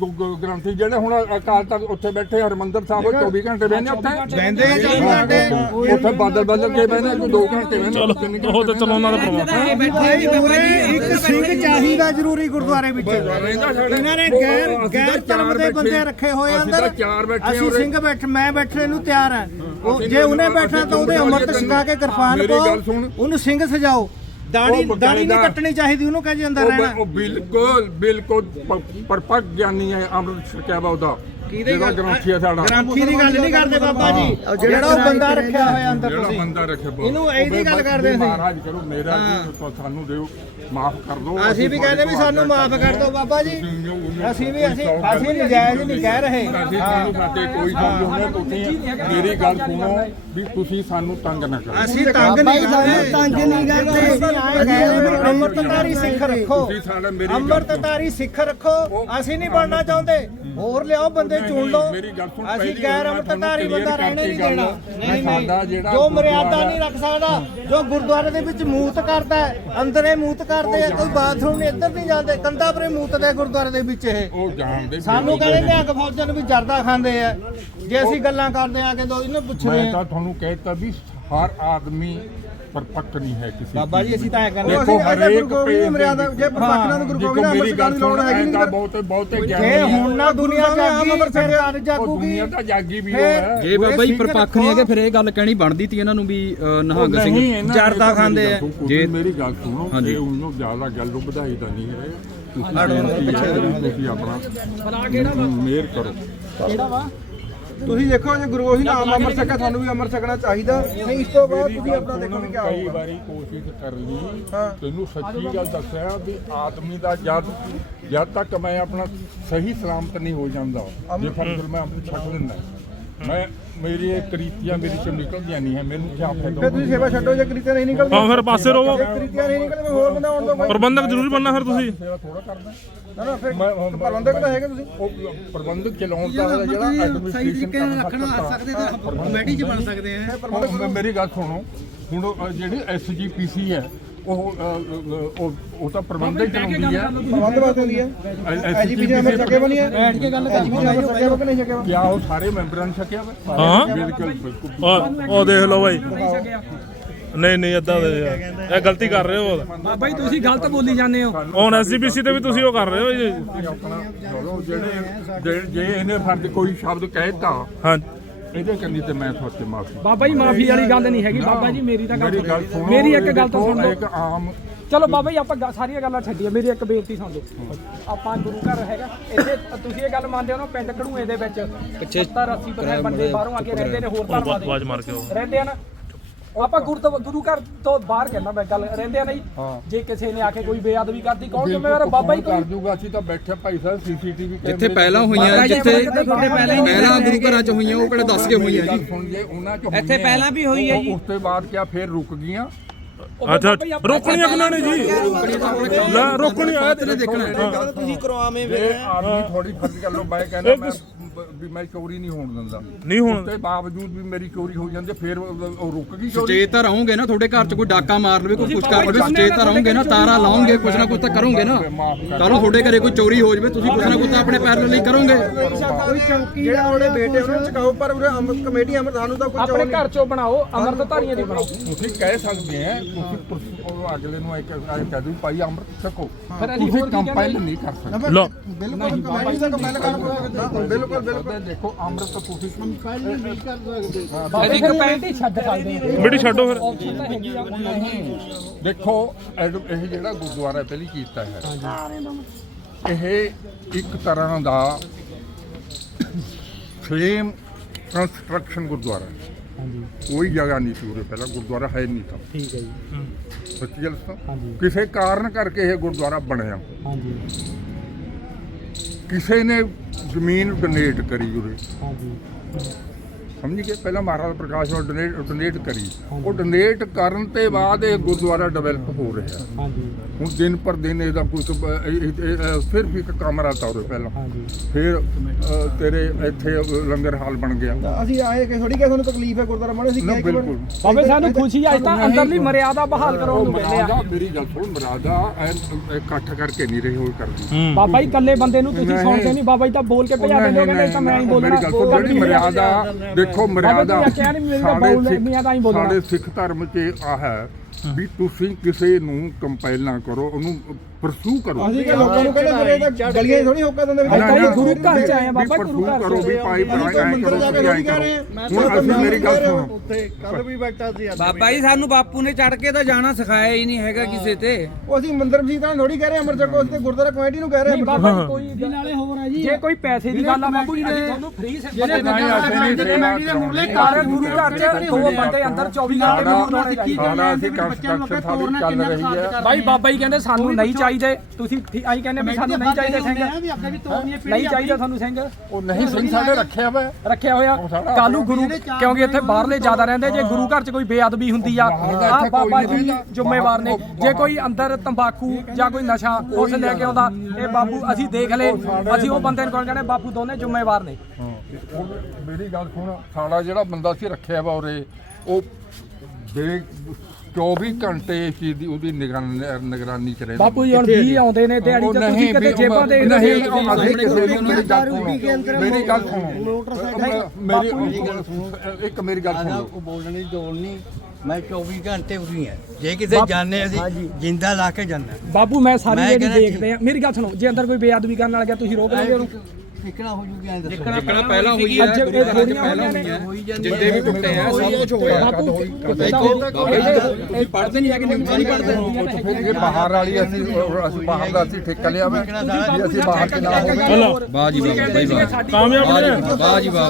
ਗ੍ਰੰਥੀ ਜਿਹੜੇ ਹੁਣ ਅਕਾਲ ਤਖਤ ਉੱਥੇ ਬੈਠੇ ਹਰਮੰਦਰ ਸਾਹਿਬ 24 ਘੰਟੇ ਬਹਿੰਦੇ ਉੱਥੇ। ਬਹਿੰਦੇ ਆ 24 ਘੰਟੇ। ਉੱਥੇ ਬਾਦਲ ਬਦਲ ਕੇ ਬਹਿੰਦੇ ਕੋਈ 2 ਘੰਟੇ ਬਹਿੰਦੇ ਚਲੋ। ਉਹ ਤਾਂ ਚਲੋ ਉਹਨਾਂ ਦਾ ਪ੍ਰੋਗਰਾਮ ਭਾਈ ਪੂਰੇ ਇੱਕ ਸਿੰਘ ਚਾਹੀਦਾ ਜ਼ਰੂਰੀ ਗੁਰਦੁਆਰੇ ਵਿੱਚ। ਸਾਡੇ ਇਹਨਾਂ ਨੇ ਗੈਰ ਗੈਰ ਧਰਮ ਦੇ ਬੰਦੇ ਬੈਠੇ ਰੱਖੇ ਹੋਏ ਆ ਅੰਦਰ। ਚਾਰ ਬੈਠੇ ਅਸੀਂ। ਸਿੰਘ ਬੈਠ ਮੈਂ ਬੈਠਣੇ ਨੂੰ ਤਿਆਰ ਹਾਂ ਉਹ ਜੇ ਉਹਨੇ ਬੈਠਣਾ ਤਾਂ ਉਹਦੇ ਅੰਮ੍ਰਿਤ ਛਕਾ ਕੇ ਕਿਰਪਾਨ ਪਾਓ। ਉਹਨੂੰ ਸਿੰਘ ਸਜਾਓ। ਦਾੜੀ ਦਾੜੀ ਨਹੀਂ ਕੱਟਣੀ ਚਾਹੀਦੀ ਉਹਨੂੰ ਕਹੇ ਜੀ ਅੰਦਰ ਰਹਿਣਾ। ਉਹ ਬਿਲਕੁਲ ਬਿਲਕੁਲ ਪਰਪੱਕ ਗਿਆਨੀ ਹੈ ਅੰਮ੍ਰਿਤ ਛਕਿਆ ਵਾ ਉਹਦਾ। ਕਿਹਦੇ ਜਿਹੜਾ ਗੱਲ- ਗ੍ਰੰਥੀ ਹੈ ਸਾਡਾ। ਗ੍ਰੰਥੀ ਦੀ ਗੱਲ ਨਹੀਂ ਕਰਦੇ ਬਾਬਾ ਜੀ। ਜਿਹੜਾ ਉਹ ਬੰਦਾ ਰੱਖਿਆ ਹੋਇਆ ਅੰਦਰ ਜਿਹੜਾ ਤੁਸੀਂ। ਬੰਦਾ ਰੱਖੇ ਬਹੁਤ। ਇਹਨੂੰ ਇਹਦੀ ਗੱਲ ਕਰਦੇ ਸੀ। ਮਹਾਰਾਜ ਕਰੋ ਮੇਰਾ ਜੀ ਸਾਨੂੰ ਦਿਓ ਮਾਫ ਕਰ ਦਿਓ ਅਸੀਂ ਵੀ ਕਹਿੰਦੇ ਵੀ ਸਾਨੂੰ ਮਾਫ ਕਰ ਦਿਓ ਬਾਬਾ ਜੀ। ਅਸੀਂ ਵੀ ਅਸੀਂ ਅਸੀਂ ਨਜਾਇਜ਼ ਨਹੀਂ ਕਹਿ ਰਹੇ। ਅਸੀਂ ਤੁਹਾਨੂੰ ਸਾਡੇ ਕੋਈ ਸਮਝੋ ਨਾ ਤੁਸੀਂ ਮੇਰੀ ਗੱਲ ਸੁਣੋ ਵੀ ਤੁਸੀਂ ਸਾਨੂੰ ਤੰਗ ਨਾ ਕਰੋ। ਅਸੀਂ ਤੰਗ ਨਹੀਂ ਕਰਦੇ। ਤੰਗ ਨਹੀਂ ਕਰਦੇ। ਅੰਮ੍ਰਿਤਧਾਰੀ ਸਿੱਖ ਰੱਖੋ ਤੁਸੀਂ ਸਾਡਾ ਮੇਰੀ ਗੱਲ ਅੰਮ੍ਰਿਤਧਾਰੀ ਸਿੱਖ ਰੱਖੋ। ਅਸੀਂ ਨਹੀਂ ਬਣਨਾ ਚਾਹੁੰਦੇ। ਹੋਰ ਲਿਆਓ ਬੰਦੇ ਚੁਣ ਲਓ। ਅਸੀਂ ਗੈਰ ਅੰਮ੍ਰਿਤਧਾਰੀ ਬੰਦਾ ਰਹਿਣੇ ਨਹੀਂ ਦੇਣਾ। ਨਹੀਂ ਨਹੀਂ ਜੋ ਮਰਿਆਦਾ ਨਹੀਂ ਰੱਖ ਸਕਦਾ ਜੋ ਗੁਰਦੁਆਰੇ ਦੇ ਵਿੱਚ ਮੂਤ ਕਰਦਾ ਹੈ ਅੰਦਰ ਮੂਤ ਕਰਦੇ ਆ ਕੋਈ ਬਾਥਰੂਮ ਨਹੀਂ ਇੱਧਰ ਨਹੀਂ ਜਾਂਦੇ ਕੰਧਾਂ ਪਰੇ ਮੂਤ ਦੇ ਗੁਰਦੁਆਰੇ ਦੇ ਵਿੱਚ ਇਹ। ਸਾਨੂੰ ਕਹਿੰਦੇ ਨੇ ਅੱਗ ਫੌਜਾਂ ਨੂੰ ਵੀ ਜਰਦਾ ਖਾਂਦੇ ਆ। ਜੇ ਅਸੀਂ ਗੱਲਾਂ ਕਰਦੇ ਆ ਕਿ ਦੋ ਇਹਨੂੰ ਪੁੱਛ ਰਹੇ ਮੈਂ ਤਾਂ ਤੁਹਾਨੂੰ ਕਹਿਤਾ ਵੀ ਹਰ ਆਦਮੀ ਪਰਪੱਕ ਨਹੀਂ ਹੈ ਕਿਸੇ ਬਾਬਾ ਜੀ ਅਸੀਂ ਤਾਂ ਐ ਕਹਿੰਦੇ ਦੇਖੋ ਹਰੇਕ ਗੁਰੂ ਗੋਬਿੰਦ ਦੀ ਮਰਿਆਦਾ ਜੇ ਪਰਪੱਕ ਨਾਲ ਗੁਰੂ ਗੋਬਿੰਦ ਮੇਰੀ ਅੰਮ੍ਰਿਤ ਗੱਲ ਦੀ ਲੋੜ ਹੈਗੀ ਨਹੀਂ ਬਹੁਤ ਬਹੁਤ ਗਿਆਨੀ ਜੇ ਹੈ। ਹੁਣ ਨਾ ਦੁਨੀਆ ਜਾਗੀ ਅਮਰ ਉਹ ਜਾਗੂਗੀ। ਦੁਨੀਆ ਤਾਂ ਜਾਗੀ ਵੀ ਹੈ। ਜੇ ਬਾਬਾ ਜੀ ਪਰਪੱਖ ਨਹੀਂ ਹੈਗੇ ਫਿਰ ਇਹ ਗੱਲ ਕਹਿਣੀ ਬਣਦੀ ਤੀ ਇਹਨਾਂ ਨੂੰ ਵੀ ਨਿਹੰਗ ਸਿੰਘ ਜਰਦਾ ਖਾਂਦੇ ਆ। ਜੇ ਮੇਰੀ ਗੱਲ ਸੁਣੋ ਇਹ ਉਹਨੂੰ ਜ਼ਿਆਦਾ ਗੱਲ ਨੂੰ ਵਧਾਈ ਤਾਂ ਨਹੀਂ ਹੈ। ਤੁਸੀਂ ਆਪਣਾ ਮੇਰ ਕਰੋ। ਤੁਸੀਂ ਦੇਖੋ ਜੇ ਗੁਰੂ ਉਹੀ ਨਾਮ ਅਮਰ ਸਕਾ ਤੁਹਾਨੂੰ ਵੀ ਅਮਰ ਸਕਣਾ ਚਾਹੀਦਾ। ਨਹੀਂ ਇਸ ਤੋਂ ਬਾਅਦ ਤੁਸੀਂ ਆਪਣਾ ਦੇਖੋ ਵੀ ਕੀ ਕਈ ਵਾਰੀ ਕੋਸ਼ਿਸ਼ ਕਰ ਲਈ ਤੈਨੂੰ ਸੱਚੀ ਗੱਲ ਦੱਸਿਆ ਵੀ ਆਦਮੀ ਦਾ ਜਦ ਜਦ ਤੱਕ ਮੈਂ ਆਪਣਾ ਸਹੀ ਸਲਾਮਤ ਨਹੀਂ ਹੋ ਜਾਂਦਾ ਜੇ ਫਰਜ਼ ਮੈਂ ਆਪਣੀ ਛੱਡ ਦਿੰਦਾ। ਮੈਂ ਮੇਰੀ ਇਹ ਕਰੀਤੀਆਂ ਮੇਰੀ ਚੋਂ ਨਿਕਲਦੀਆਂ ਨਹੀਂ ਹੈ ਮੈਨੂੰ ਕੀ ਫਾਇਦਾ ਫਿਰ ਤੁਸੀਂ ਸੇਵਾ ਛੱਡੋ ਜੇ ਕ੍ਰਿਤੀਆਂ ਨਹੀਂ ਨਿਕਲਦੇ ਹਾਂ ਫਿਰ ਪਾਸੇ ਰਹੋ। ਜੇ ਕ੍ਰਿਤੀਆਂ ਨਹੀਂ ਨਿਕਲਦੇ ਹੋਰ ਬੰਦਾ ਆਉਣ ਦੋ ਪ੍ਰਬੰਧਕ ਜ਼ਰੂਰੀ ਬਣਨਾ ਫਿਰ ਤੁਸੀਂ। ਸੇਵਾ ਥੋੜਾ ਕਰਦਾ ਨਾ ਨਾ ਫਿਰ ਪ੍ਰਬੰਧਕ ਤਾਂ ਹੈਗੇ ਤੁਸੀਂ। ਉਹ ਪ੍ਰਬੰਧਕ ਚਲਾਉਣ ਦਾ ਜਿਹੜਾ ਐਡਮਿਨਿਸਟ੍ਰੇਸ਼ਨ ਰੱਖਣਾ ਆ ਸਕਦੇ ਕਮੇਟੀ 'ਚ ਬਣ ਸਕਦੇ ਆ ਮੇਰੀ ਗੱਲ ਸੁਣੋ। ਹੁਣ ਜਿਹੜੀ ਐਸਜੀਪੀਸੀ ਹੈ ਉਹ ਉਹ ਉਹ ਤਾਂ ਪ੍ਰਬੰਧਕ ਚਲਾਉਂਦੀ ਹੈ। ਪ੍ਰਬੰਧ ਬਾਤ ਹੁੰਦੀ ਹੈ। ਐਜੀਪੀ ਦੇ ਅਮਰ ਸਕੇ ਬਣੀ ਹੈ। ਬੈਠ ਕੇ ਗੱਲ ਐਜੀਪੀ ਦੇ ਅਮਰ ਸਕੇ ਕਿ ਨਹੀਂ ਸਕੇ ਕਿਆ ਉਹ ਸਾਰੇ ਮੈਂਬਰਾਂ ਨੇ ਛਕਿਆ ਵਾ? ਹਾਂ। ਬਿਲਕੁਲ ਬਿਲਕੁਲ। ਉਹ ਉਹ ਦੇਖ ਲਓ ਬਾਈ। ਨਹੀਂ ਨਹੀਂ ਏਦਾਂ ਦੇ ਯਾਰ। ਇਹ ਗਲਤੀ ਕਰ ਰਹੇ ਹੋ ਬਾਬਾ ਜੀ ਤੁਸੀਂ ਗਲਤ ਬੋਲੀ ਜਾਂਦੇ ਹੋ। ਹੁਣ ਐਸਜੀਪੀਸੀ ਤੇ ਵੀ ਤੁਸੀਂ ਉਹ ਕਰ ਰਹੇ ਹੋ ਜੀ। ਤੁਸੀਂ ਆਪਣਾ ਚਲੋ ਜਿਹੜੇ ਜੇ- ਜੇ ਇਹਨੇ ਫਰਜ਼ ਕੋਈ ਸ਼ਬਦ ਕਹਿਤਾ ਹਾਂ। ਇਹਦੇ ਕੰਨੀ ਤੇ ਮੈਂ ਤੁਹਾਡੇ ਮਾਫੀ ਬਾਬਾ ਜੀ ਮਾਫੀ ਵਾਲੀ ਗੱਲ ਨਹੀਂ ਹੈਗੀ। ਬਾਬਾ ਜੀ ਮੇਰੀ ਤਾਂ ਮੇਰੀ ਗੱਲ ਸੁਣੋ ਮੇਰੀ ਇੱਕ ਗੱਲ ਤਾਂ ਸੁਣ ਲਓ। ਇੱਕ ਆਮ ਚਲੋ ਬਾਬਾ ਜੀ ਆਪਾਂ ਗ- ਸਾਰੀਆਂ ਗੱਲਾਂ ਛੱਡੀਏ ਮੇਰੀ ਇੱਕ ਬੇਨਤੀ ਸੁਣ ਲਓ। ਆਪਾਂ ਗੁਰੂ ਘਰ ਹੈਗਾ। ਇੱਥੇ ਤੁਸੀਂ ਇਹ ਗੱਲ ਮੰਨਦੇ ਹੋ ਨਾ ਪਿੰਡ ਕੜੂਏ ਦੇ ਵਿੱਚ 70 80% ਬੰਦੇ ਬਾਹਰੋਂ ਆ ਕੇ ਰਹਿੰਦੇ ਨੇ ਹੋਰ ਧਰਮਾਂ ਦੇ। ਰਹਿੰਦੇ ਆ ਨਾ। ਆਪਾਂ ਗੁਰੂ ਤੋਂ ਗੁਰੂ ਘਰ ਤੋਂ ਬਾਹਰ ਕਹਿੰਦਾ ਮੈਂ ਗੱਲ ਰਹਿੰਦੇ ਆ ਨਹੀਂ। ਜੇ ਕਿਸੇ ਨੇ ਆ ਕੇ ਕੋਈ ਬੇਅਦਬੀ ਕਰਦੀ ਕੌਣ ਜ਼ਿੰਮੇਵਾਰ ਹੈ? ਬਾਬਾ ਜੀ ਕਰ ਕੋਈ ਦੂਗਾ ਅਸੀਂ ਤਾਂ ਬੈਠੇ ਭਾਈ ਸਾਹਿਬ ਸੀਸੀਟੀਵੀ ਜਿੱਥੇ ਪਹਿਲਾਂ ਹੋਈਆਂ ਜਿੱਥੇ ਪਹਿਲਾਂ ਗੁਰੂ ਘਰਾਂ ਚ ਹੋਈਆਂ ਉਹ ਕਿਹੜੇ ਦੱਸ ਕੇ ਹੋਈਆਂ ਜੀ? ਸੁਣ ਜੇ ਉਹਨਾਂ ਚ ਇੱਥੇ ਪਹਿਲਾਂ ਵੀ ਹੋਈ ਹੈ ਜੀ। ਉਸ ਤੋਂ ਬਾਅਦ ਕਿਆ ਫੇਰ ਰੁਕ ਗਈਆਂ? ਅੱਛਾ ਰੋਕਣੀਆਂ ਕਿਹਨਾਂ ਨੇ ਜੀ। ਲੈ ਰੋਕਣੀ ਆਇਆ ਤੇਰੇ ਦੇਖਣਾ। ਤੁਸੀਂ ਕਰਵਾਵੇਂ ਜੇ ਆਦਮੀ ਥੋੜੀ ਫਰਜ਼ ਕਰ ਲੋ ਮੈਂ ਕਹਿੰਦਾ ਮੈਂ ਬ- ਵੀ ਮੈਂ ਚੋਰੀ ਨਹੀਂ ਹੋਣ ਦਿੰਦਾ। ਨਹੀਂ ਹੁਣ ਤੇ ਬਾਵਜੂਦ ਵੀ ਮੇਰੀ ਚੋਰੀ ਹੋ ਜਾਂਦੀ ਹੈ, ਫਿਰ ਉਹ ਉਹ ਰੁਕ ਗਈ ਚੋਰੀ। ਸੁਚੇਤ ਤਾਂ ਰਹੋਗੇ ਨਾ ਤੁਹਾਡੇ ਘਰ ਚ ਕੋਈ ਡਾਕਾ ਮਾਰ ਲਵੇ ਕੋਈ ਕੁਝ ਕਰ ਲਵੇ ਸੁਚੇਤ ਤਾਂ ਰਹੋਗੇ ਨਾ ਤਾਰਾ ਲਾਓਗੇ ਕੁਝ ਨਾ ਕੁਝ ਤਾਂ ਕਰੋਗੇ ਨਾ। ਕੱਲ ਨੂੰ ਤੁਹਾਡੇ ਘਰੇ ਕੋਈ ਚੋਰੀ ਹੋ ਜਾਵੇ ਤੁਸੀਂ ਕੁਝ ਨਾ ਕੁਝ ਤਾਂ ਆਪਣੇ ਪੈਰ ਲਈ ਕਰੋਗੇ। ਜਿਹੜਾ ਉਹਦੇ ਬੇਟੇ ਉਹਨਾਂ ਨੂੰ ਚਕਾਓ ਪਰ ਉਹਦੇ ਅਮਰ ਕਮੇਟੀ ਅਮਰ ਸਾਨੂੰ ਤਾਂ ਕੁਝ ਆਪਣੇ ਘਰ ਚੋਂ ਬਣਾਓ ਅੰਮ੍ਰਿਤਧਾਰੀਆਂ ਦੀ ਬਣਾਓ। ਤੁਸੀਂ ਕਹਿ ਸਕਦੇ ਆ ਤੁਸੀਂ ਤੁਸੀਂ ਉਹ ਅਗਲੇ ਨੂੰ ਇੱਕ ਕਹਿ ਕਹਿ ਦਿਓ ਭਾਈ ਅੰਮ੍ਰਿਤ ਛਕੋ। ਫਿਰ ਅਸੀਂ ਤੁਸੀਂ ਹੋਰ ਕੀ ਕੰਪਾਈਲ ਨਹੀਂ ਕਰ ਸਕਦੇ। ਲੋ ਬਿਲਕੁਲ ਕਮੇਟੀ ਦਾ ਕੰਪੈਲ ਕਰ ਬਿਲਕੁਲ। ਬਿਲਕੁਲ। ਦੇਖੋ ਅੰਮ੍ਰਿਤ ਤੁਸੀਂ ਬਾਬਾ ਜੀ ਕਮੇਟੀ ਛੱਡ ਸਕਦੇ ਫਿਰ। ਆਪਸ਼ਨ ਤਾਂ ਹੈਗੀ ਆ ਨਹੀਂ। ਦੇਖੋ ਇਹ ਜਿਹੜਾ ਗੁਰਦੁਆਰਾ ਪਹਿਲੀ ਕੀਤਾ ਹੈ ਇਹ ਇੱਕ ਤਰ੍ਹਾਂ ਦਾ ਸੇਮ ਕੰਸਟਰਕਸ਼ਨ ਗੁਰਦੁਆਰਾ ਹੈ। ਕੋਈ ਜਗ੍ਹਾ ਨਹੀਂ ਸੀ ਉਰੇ ਪਹਿਲਾਂ ਗੁਰਦੁਆਰਾ ਹੈ ਨਹੀਂ ਤਾਂ। ਠੀਕ ਹੈ ਜੀ। ਸੱਚੀ ਗੱਲ ਤਾਂ ਕਿਸੇ ਕਾਰਨ ਕਰਕੇ ਇਹ ਗੁਰਦੁਆਰਾ ਬਣਿਆ। ਹਾਂਜੀ। ਕਿਸੇ ਨੇ ਜ਼ਮੀਨ ਡੋਨੇਟ ਕਰੀ ਉਰੇ। ਹਾਂਜੀ। ਸਮਝ ਗਏ ਪਹਿਲਾਂ ਮਹਾਰਾਜਾ ਪ੍ਰਕਾਸ਼ ਨੂੰ ਡੋਨੇਟ ਡੋਨੇਟ ਕਰੀ। ਉਹ ਡੋਨੇਟ ਕਰਨ ਤੇ ਬਾਅਦ ਇਹ ਗੁਰਦੁਆਰਾ ਡਿਵੈਲਪ ਹੋ ਰਿਹਾ। ਹਾਂਜੀ। ਹੁਣ ਦਿਨ ਪਰ ਦਿਨ ਇਹਦਾ ਕੁਝ ਸਿਰਫ ਇੱਕ ਕਮਰਾ ਤਾ ਉਰੇ ਪਹਿਲਾਂ। ਹਾਂਜੀ। ਫਿਰ ਤੇਰੇ ਇੱਥੇ ਲੰਗਰ ਹਾਲ ਬਣ ਗਿਆ। ਅਸੀਂ ਆਏ ਕਿ ਥੋੜੀ ਕਿ ਤੁਹਾਨੂੰ ਤਕਲੀਫ ਹੈ ਗੁਰਦੁਆਰਾ ਮਾਣੇ ਅਸੀਂ ਕਿਹਾ ਕਿ ਬਿਲਕੁਲ। ਬਾਬੇ ਸਾਨੂੰ ਖੁਸ਼ੀ ਆ ਅੱਜ ਤਾਂ ਅੰਦਰਲੀ ਮਰਿਆਦਾ ਬਹਾਲ ਕਰਾਉਣ ਨੂੰ ਕਹਿੰਦੇ ਆ। ਮੇਰੀ ਗੱਲ ਸੁਣ ਮਰਾਦਾ ਐਨ ਇਕੱਠ ਕਰਕੇ ਨਹੀਂ ਰਹੀ ਹੋਈ ਕਰਦੀ। ਬਾਬਾ ਜੀ ਇਕੱਲੇ ਬੰਦੇ ਨੂੰ ਤੁਸੀਂ ਨਹੀਂ। ਸੁਣਦੇ ਨਹੀਂ ਬਾਬਾ ਜੀ ਤਾਂ ਬੋਲ ਕੇ ਭਜਾ ਦਿੰਦੇ ਕਹਿੰਦੇ ਤਾਂ ਮੈਂ ਹੀ ਬੋਲਣਾ ਮੇਰੀ ਗੱਲ ਸੁਣ ਜਿਹੜੀ ਮਰਿਆਦਾ ਦੇਖੋ ਮਰਿਆਦਾ ਤੁਸੀਂ ਆਖਿਆ ਨੀ ਮੇਰੀ ਤਾਂ ਬਾਊਲ ਮੀਆਂ ਤਾਂ ਹੀ ਬੋਲਣਾ। ਸਾਡੇ ਸਿੱਖ ਧਰਮ 'ਚ ਆ ਹੈ ਵੀ ਤੁਸੀਂ ਕਿਸੇ ਨੂੰ ਕੰਪੈਲ ਨਾ ਕਰੋ ਉਹਨੂੰ ਪਰਸੂ ਕਰੋ। ਅਸੀਂ ਕਿ ਲੋਕਾਂ ਨੂੰ ਕਹਿੰਦੇ ਫਿਰ ਇਹ ਤਾਂ ਗਲੀਆਂ ਥੋੜੀ ਹੋਕਾ ਦਿੰਦੇ ਵੀ ਨਾ, ਨਾ, ਗੁਰੂ ਘਰ ਚ ਆਏ ਆ ਬਾਬਾ, ਵੀ ਗੁਰੂ ਘਰ ਕਰੋ ਵੀ ਅਸੀਂ ਤਾਂ ਐਂ ਮੰਦਿਰ ਕਰੋ ਜਾ ਕੇ ਤੁਸੀਂ ਐਂ ਥੋੜੀ ਕਹਿ ਰਹੇ ਕਰੋ ਹੁਣ ਅਸੀਂ ਮੇਰੀ ਗੱਲ ਸੁਣੋ। ਉੱਥੇ ਕੱਲ ਵੀ ਬੈਠਾ ਸੀ ਅੱਜ ਬਾਬਾ ਜੀ ਸਾਨੂੰ ਬਾਪੂ ਨੇ ਚੜ ਕੇ ਤਾਂ ਜਾਣਾ ਸਿਖਾਇਆ ਹੀ ਨਹੀਂ ਹੈਗਾ ਕਿਸੇ ਤੇ। ਉਹ ਅਸੀਂ ਮੰਦਿਰ ਮਸੀਤਾਂ ਥੋੜੀ ਕਹਿ ਰਹੇ ਅਮਰ ਚੱਕੋ ਅਸੀਂ ਤੇ ਗੁਰਦੁਆਰਾ ਕਮੇਟੀ ਨੂੰ ਕਹਿ ਰਹੇ ਬਾਬਾ ਜੀ ਕੋਈ ਨਾਲੇ ਹੋਰ ਹੈ ਜੀ ਜੇ ਕੋਈ ਪੈਸੇ ਦੀ ਗੱਲ ਆ ਬਾਬੂ ਜੀ ਅਸੀਂ ਤੁਹਾਨੂੰ ਫ੍ਰੀ ਸੇਵਾ ਅਸੀਂ ਨਹੀਂ ਸੇਵਾ ਦੇ ਮੁਰਲੇ ਕਾਰੇ ਗੁਰੂ ਘਰ ਚ ਦੋ ਬੰਦੇ ਅੰਦਰ 24 ਘੰਟੇ ਗੁਰੂ ਨਾਲ ਸਿੱਖੀ ਸਾਡਾ ਗੱਲ ਅਸੀਂ ਕੰਸਟਰਕਸ਼ਨ ਸਾਡੀ ਚੱਲ ਰਹੀ ਹੈ। ਬਾਈ ਬਾਬਾ ਜੀ ਕਹਿੰਦੇ ਸਾਨੂੰ ਨਹੀਂ ਚਾਹੀਦੇ ਤੁਸੀਂ ਠੀ- ਆਈ ਕਹਿੰਦੇ ਵੀ ਸਾਨੂੰ ਨਹੀਂ ਚਾਹੀਦੇ ਸਿੰਘ। ਨਹੀਂ ਚਾਹੀਦਾ ਤੁਹਾਨੂੰ ਸਿੰਘ। ਉਹ ਨਹੀਂ ਸਿੰਘ ਸਾਡੇ ਰੱਖਿਆ ਵਾ ਰੱਖਿਆ ਹੋਇਆ। ਕਾਲੂ ਗੁਰੂ ਕਿਉਂਕਿ ਇੱਥੇ ਬਾਹਰਲੇ ਜ਼ਿਆਦਾ ਰਹਿੰਦੇ ਜੇ ਗੁਰੂ ਘਰ 'ਚ ਕੋਈ ਬੇਅਦਬੀ ਹੁੰਦੀ ਆ ਆ ਬਾਬਾ ਜੀ ਜ਼ਿੰਮੇਵਾਰ ਨੇ। ਜੇ ਕੋਈ ਅੰਦਰ ਤੰਬਾਕੂ ਜਾਂ ਕੋਈ ਨਸ਼ਾ ਉਸ ਲੈ ਕੇ ਆਉਂਦਾ ਇਹ ਬਾਬੂ ਅਸੀਂ ਦੇਖ ਲਏ ਅਸੀਂ ਉਹ ਬੰਦੇ ਨੂੰ ਕੋਲ ਕਹਿੰਦੇ ਬਾਪੂ ਦੋਨੇ ਜ਼ਿੰਮੇਵਾਰ ਨੇ। ਮੇਰੀ ਗੱਲ ਸੁਣ ਸਾਡਾ ਜਿਹੜਾ ਬੰਦਾ ਸੀ ਰੱਖਿਆ ਵਾ ਉਰੇ ਉਹ ਬੇ 24 ਘੰਟੇ ਇਸ ਚੀਜ਼ ਦੀ ਉਹਦੀ ਨਿਗਰਾਨੀ ਨਿਗਰਾਨੀ ਚ ਰਹਿੰਦਾ ਬਾਪੂ ਜੀ ਹੁਣ 20 ਆਉਂਦੇ ਨੇ ਦਿਹਾੜੀ ਤੇ ਤੁਸੀਂ ਕਦੇ ਜੇਬਾਂ ਦੇ ਨਹੀਂ ਅਸੀਂ ਕਿਸੇ ਮੇਰੀ ਗੱਲ ਸੁਣੋ। ਮੇਰੀ ਗੱਲ ਸੁਣੋ। ਮੇਰੀ ਇੱਕ ਮੇਰੀ ਗੱਲ ਸੁਣੋ। ਉਹ ਬੋਲਣ ਦੀ ਲੋੜ ਨਹੀਂ। ਮੈਂ 24 ਘੰਟੇ ਉਰੀ ਹਾਂ ਜੇ ਕਿਤੇ ਜਾਣੇ ਅਸੀਂ ਜਿੰਦਾ ਲਾ ਕੇ ਜਾਣਾ। ਬਾਬੂ ਮੈਂ ਸਾਰੀ ਮੈਂ ਜਿਹੜੀ ਕਹਿੰਦਾ ਦੇਖਦੇ ਆ ਮੇਰੀ ਗੱਲ ਸੁਣੋ ਜੇ ਅੰਦਰ ਕੋਈ ਬੇਅਦਬੀ ਕਰਨ ਲੱਗ ਗਿਆ ਤੁਸੀਂ ਰੋਕ ਲਓਗੇ ਉਹਨੂੰ? ਟਿਕਣਾ ਹੋ ਜੂਗੀ ਐਂ ਦੱਸੋ। ਜਿੱਕਣਾ ਪਹਿਲਾਂ ਹੋਈ ਹੈ ਪਹਿਲਾਂ ਹੋਈਆਂ। ਹੋਈ ਹੈ ਜਿੰਦੇ ਵੀ ਟੁੱਟੇ ਆ ਸਭ ਕੁਝ ਹੋਇਆ। ਦੇਖੋ ਜੀ ਤੁਸੀਂ ਪੜ੍ਹਦੇ ਨਹੀਂ ਹੈਗੇ ਨਿਊਜ਼ਾਂ ਨਹੀਂ ਪੜ੍ਹਦੇ। ਫਿਰ ਇਹ ਬਾਹਰ ਵਾਲੀ ਅਸੀਂ ਅਸੀਂ ਬਾਹਰ ਦਾ ਅਸੀਂ ਠੇਕਾ ਲਿਆ ਵਾ। ਵੀ ਅਸੀਂ ਬਾਹਰ ਚ ਨਾ ਹੋਵੇ ਵਾਹ ਜੀ ਵਾਹ ਬਾਈ ਵਾਹ। ਕਾਮਯਾਬ ਨੇ ਜੀ ਵਾਹ, ਜੀ ਵਾਹ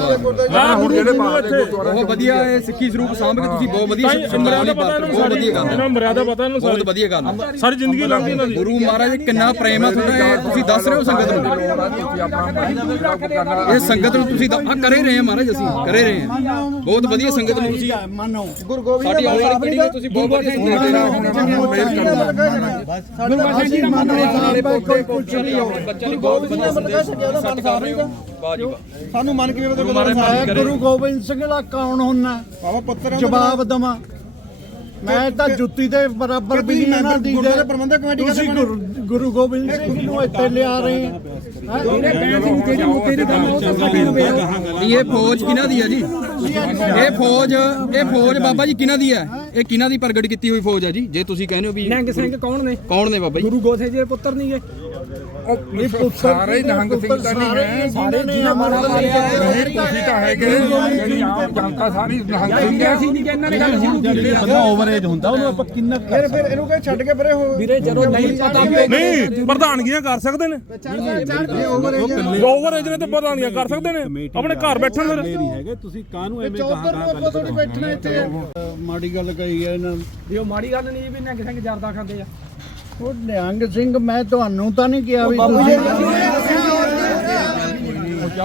ਵਾਹ ਹੁਣ ਜਿਹੜੇ ਬਾਹਰ ਦੇ ਗੁਰਦੁਆਰਾ ਬਹੁਤ ਵਧੀਆ ਇਹ ਸਿੱਖੀ ਸਰੂਪ ਸਾਂਭ ਕੇ ਤੁਸੀਂ ਬਹੁਤ ਵਧੀਆ ਮਰਿਆਦਾ ਪਤਾ ਬਹੁਤ ਇਹਨੂੰ ਵਧੀਆ ਗੱਲ ਇਹਨਾਂ ਹੈ ਮਰਿਆਦਾ ਪਤਾ ਇਹਨੂੰ ਬਹੁਤ ਵਧੀਆ ਗੱਲ ਹੈ ਸਾਰੀ ਜ਼ਿੰਦਗੀ ਲੱਗਦੀ ਇਹਨਾਂ ਦੀ। ਗੁਰੂ ਮਹਾਰਾਜ ਕਿੰਨਾ ਪ੍ਰੇਮ ਆ ਤੁਹਾਡਾ ਤੁਸੀਂ ਦੱਸ ਰਹੇ ਹੋ ਸੰਗਤ ਨੂੰ? ਇਹ ਸੰਗਤ ਨੂੰ ਤੁਸੀਂ ਆ ਕਰੇ ਰਹੇ ਆ ਮਹਾਰਾਜ ਅਸੀਂ ਕਰੇ ਰਹੇ ਆ। ਬਹੁਤ ਵਧੀਆ ਸੰਗਤ ਨੂੰ ਤੁਸੀਂ ਮੰਨੋ। ਗੁਰੂ ਗੋਬਿੰਦ ਸਾਡੀ ਆਉਣ ਵਾਲੀ ਪੀੜ੍ਹੀ ਨੂੰ ਤੁਸੀਂ ਬਹੁਤ ਵਧੀਆ ਸੰਦੇਸ਼ ਦੇ ਰਹੇ ਹੋ ਕੋਈ ਕੁਝ ਨਹੀਂ ਹੋ ਬੱਚਾ ਨਹੀਂ ਬਹੁਤ ਵਧੀਆ ਸੰਦੇਸ਼ ਸੱਟ ਕਰ ਰਹੇ ਹੋ। ਵਾਹ ਜੀ ਵਾਹ। ਸਾਨੂੰ ਮਨ ਕਿਵੇਂ ਪਤਾ ਗੁਰੂ ਗੋਬਿੰਦ ਸਿੰਘ ਦਾ ਕੌਣ ਹੁੰਨਾ ਬਾਬਾ ਪੁੱਤਰ ਜਵਾਬ ਦਵਾਂ। ਮੈਂ ਤਾਂ ਜੁੱਤੀ ਦੇ ਬਰਾਬਰ ਵੀ ਨਹੀਂ ਇਹਨਾਂ ਦੀ ਗੁਰਦੁਆਰਾ ਪ੍ਰਬੰਧਕ ਕਮੇਟੀ ਤੁਸੀਂ ਗੁਰੂ ਗੁਰੂ ਗੋਬਿੰਦ ਸਿੰਘ ਨੂੰ ਇੱਥੇ ਲਿਆ ਰਹੇ ਆ। ਇਹ ਫੌਜ ਕਿਹਨਾਂ ਦੀ ਹੈ ਜੀ? ਇਹ ਫੌਜ ਇਹ ਫੌਜ ਬਾਬਾ ਜੀ ਕਿਹਨਾਂ ਦੀ ਹੈ ਇਹ ਕਿਹਨਾਂ ਦੀ ਪ੍ਰਗਟ ਕੀਤੀ ਹੋਈ ਫੌਜ ਹੈ ਜੀ? ਜੇ ਤੁਸੀਂ ਕਹਿੰਦੇ ਹੋ ਵੀ ਨਿਹੰਗ ਸਿੰਘ ਕੌਣ ਨੇ? ਕੌਣ ਨੇ ਬਾਬਾ ਜੀ? ਗੁਰੂ ਗੋਸੇ ਜੀ ਦੇ ਪੁੱਤਰ ਨਹੀਂਗੇ ਸਾਰੇ ਨਹੰਗ ਸਿੰਘ ਤਾਂ ਨਹੀਂ ਹੈ। ਸਾਰੇ ਜਿਹਨਾਂ ਮਾਰਾ ਮਾਰਿਆ ਨਹੀਂ ਤੁਸੀਂ ਤਾਂ ਹੈਗੇ। ਜਿਹੜੀ ਆਮ ਜਨਤਾ ਸਾਰੀ ਨਹੰਗ ਸਿੰਘ ਹੈ। ਅਸੀਂ ਨਹੀਂ ਕਿ ਇਹਨਾਂ ਨੇ ਗੱਲ ਸ਼ੁਰੂ ਕੀਤੀ ਬੰਦਾ ਓਵਰੇਜ ਹੁੰਦਾ ਉਹਨੂੰ ਆਪਾਂ ਕਿੰਨਾ ਫਿਰ ਫਿਰ ਇਹਨੂੰ ਕਹੇ ਛੱਡ ਕੇ ਪਰੇ ਹੋ ਵੀਰੇ ਜਦੋਂ ਨਹੀਂ ਪਤਾ ਵੀ ਨਹੀਂ ਪ੍ਰਧਾਨਗੀਆਂ ਕਰ ਸਕਦੇ ਨੇ। ਓਵਰ ਏਜ ਨੇ। ਤੇ ਪ੍ਰਧਾਨਗੀਆਂ ਕਰ ਸਕਦੇ ਨੇ। ਆਪਣੇ ਘਰ ਬੈਠਣ ਫਿਰ। ਨਹੀਂ ਹੈਗੇ ਤੁਸੀਂ ਕਾਹਨੂੰ ਐਵੇਂ ਕਹਾਂ ਕਹਾਂ ਗੱਲ ਬੈਠਣਾ ਇੱਥੇ। ਮਾੜੀ ਗੱਲ ਕਹੀ ਹੈ ਇਹਨਾਂ ਵੀ ਉਹ ਮਾੜੀ ਗੱਲ ਨਹੀਂ ਵੀ ਨਿਹੰਗ ਸਿੰਘ ਜਰਦਾ ਖਾਂਦੇ ਆ। ਉਹ ਨਿਹੰਗ ਸਿੰਘ ਮੈਂ ਤੁਹਾਨੂੰ ਤਾਂ ਨਹੀਂ ਕਿਹਾ ਵੀ ਤੁਸੀਂ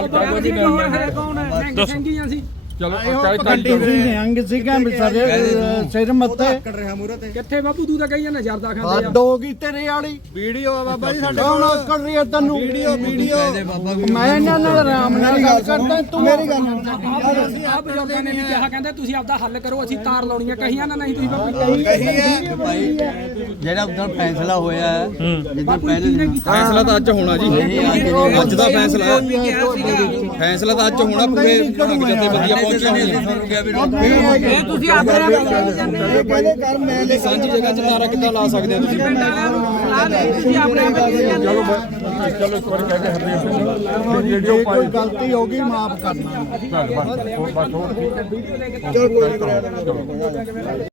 ਬਾਬਾ ਜੀ ਕੌਣ ਹੈ ਕੌਣ ਹੈ ਸਿੰਘ ਹੀ ਅਸੀਂ ਚਲੋ ਤੁਸੀਂ ਨਿਹੰਗ ਸਿੰਘਾਂ ਵਿਚਾਰੇ ਸਿਰ ਮੱਥੇ। ਕਿੱਥੇ ਬਾਪੂ ਤੂੰ ਤਾਂ ਕਹੀ ਜਾਂਦਾ ਜਰਦਾ ਖਾਂਦੇ ਆ। ਹੋ ਗਈ ਤੇਰੇ ਵਾਲੀ? ਵੀਡੀਓ ਆ ਬਾਬਾ ਜੀ ਸਾਡੇ ਕੌਣ ਆਕੜ ਰਹੀ ਹੈ ਤੈਨੂੰ? Video video. ਮੈਂ ਇਹਨਾਂ ਨਾਲ ਆਰਾਮ ਨਾਲ ਗੱਲ ਕਰਦਾ ਤੂੰ ਮੇਰੀ ਗੱਲ ਆਹ ਬਜ਼ੁਰਗਾਂ ਨੇ ਵੀ ਕਿਹਾ ਕਹਿੰਦੇ ਤੁਸੀਂ ਆਪਦਾ ਹੱਲ ਕਰੋ ਅਸੀਂ ਤਾਰ ਲਾਉਣੀ ਹੈ। ਕਹੀਆਂ ਨਾ ਨਹੀਂ ਤੁਸੀਂ ਬਾਪੂ ਕਹੀ ਜਿਹੜਾ ਉਦੋਂ ਫੈਸਲਾ ਹੋਇਆ ਹੈ। ਜਿੱਦਾਂ ਪਹਿਲੇ ਫੈਸਲਾ ਤਾਂ ਅੱਜ ਹੋਣਾ ਜੀ। ਅੱਜ ਦਾ ਫੈਸਲਾ ਹੈ। ਫੈਸਲਾ। ਤਾਂ ਅੱਜ ਹੋਣਾ ਪੂਰੇ ਜਥੇਬੰਦੀਆਂ ਇਹ ਤੁਸੀਂ ਆਪਣੇ ਆਪ ਕਹੀ ਜਾਂਦੇ ਹੋ। ਇਹ ਕਹਿੰਦੇ ਕਰ ਮੈਂ ਲੈ ਸਾਂਝੀ ਜਗ੍ਹਾ 'ਚ ਤਾਰਾ ਕਿੱਦਾਂ ਲਾ ਸਕਦੇ ਹੋ? ਤੁਸੀਂ ਸਲਾਹ ਨਹੀਂ ਤੁਸੀਂ ਆਪਣੇ ਆਪ ਕਹੀ ਜਾਂਦੇ ਹੋ। ਚਲੋ ਇੱਕ ਵਾਰ ਕਹਿ ਕੇ ਹਰਦੇਵ ਸਿੰਘ ਵੀਡੀਓ ਜੇ ਪਾਈ ਕੋਈ ਗਲਤੀ ਹੋ ਗਈ ਮਾਫ ਕਰਨਾ। ਬਸ ਬਸ ਹੋਰ ਠੀਕ ਹੈ। ਚਲ ਕੋਈ ਨਹੀਂ ਕਰਿਆ